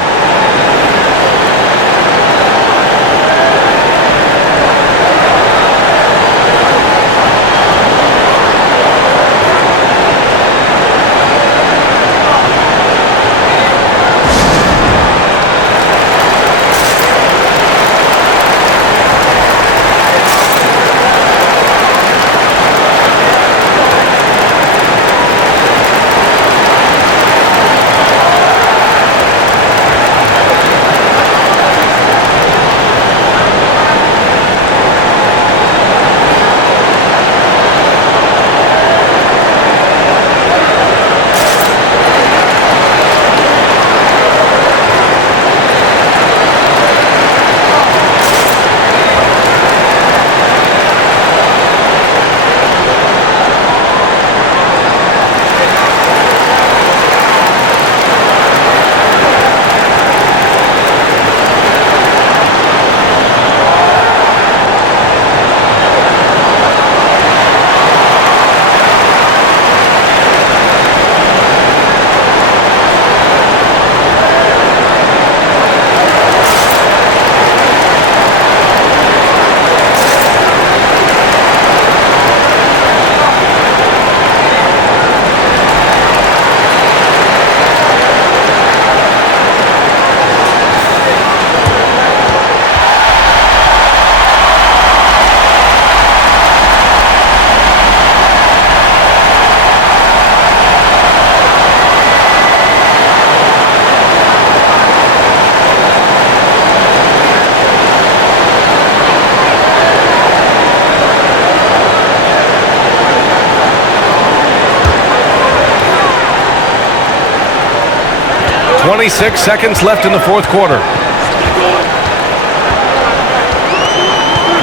.26 seconds left in the fourth quarter.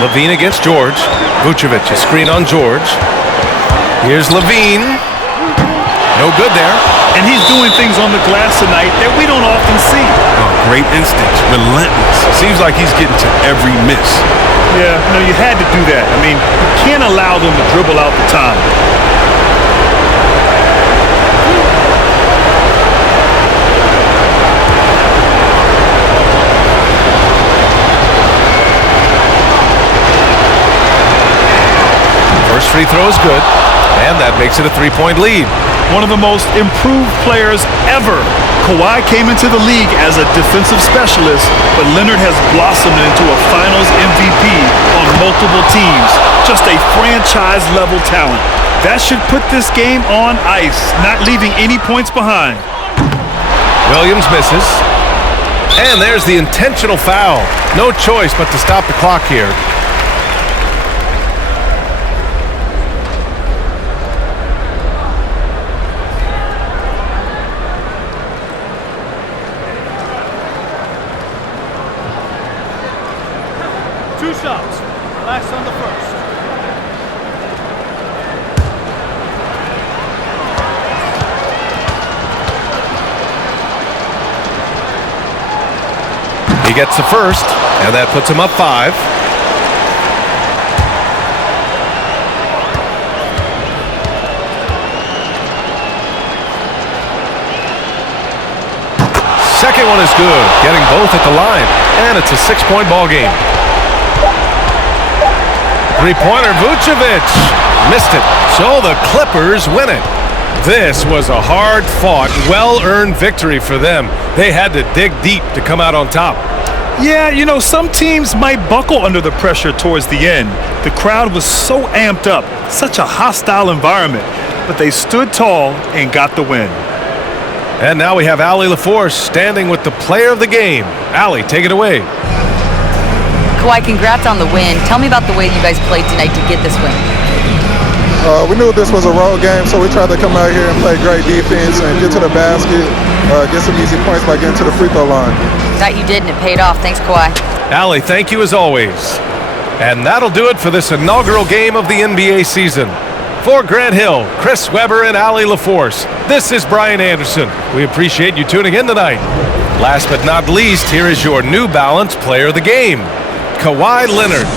Levine against George. Vucevic, a screen on George. Here's Levine. No good there. And he's doing things on the glass tonight that we don't often see. Oh, great instincts, relentless. Seems like he's getting to every miss. Yeah, no, you had to do that. I mean, you can't allow them to dribble out the time. First free throw is good, and that makes it a 3-point lead. One of the most improved players ever. Kawhi came into the league as a defensive specialist, but Leonard has blossomed into a finals MVP on multiple teams. Just a franchise-level talent. That should put this game on ice, not leaving any points behind. Williams misses. And there's the intentional foul. No choice but to stop the clock here. Two shots. Last on the first. He gets the first, and that puts him up 5. Second one is good, getting both at the line, and it's a 6-point ball game. Three-pointer, Vucevic missed it, so the Clippers win it. This was a hard-fought, well-earned victory for them. They had to dig deep to come out on top. Yeah, you know, some teams might buckle under the pressure towards the end. The crowd was so amped up, such a hostile environment, but they stood tall and got the win. And now we have Allie LaForce standing with the player of the game. Allie, take it away. Kawhi, congrats on the win. Tell me about the way you guys played tonight to get this win. We knew this was a road game, so we tried to come out here and play great defense and get to the basket, get some easy points by getting to the free throw line. That you did, and it paid off. Thanks, Kawhi. Allie, thank you as always. And that'll do it for this inaugural game of the NBA season. For Grant Hill, Chris Webber, and Allie LaForce, this is Brian Anderson. We appreciate you tuning in tonight. Last but not least, here is your New Balance player of the game, Kawhi Leonard.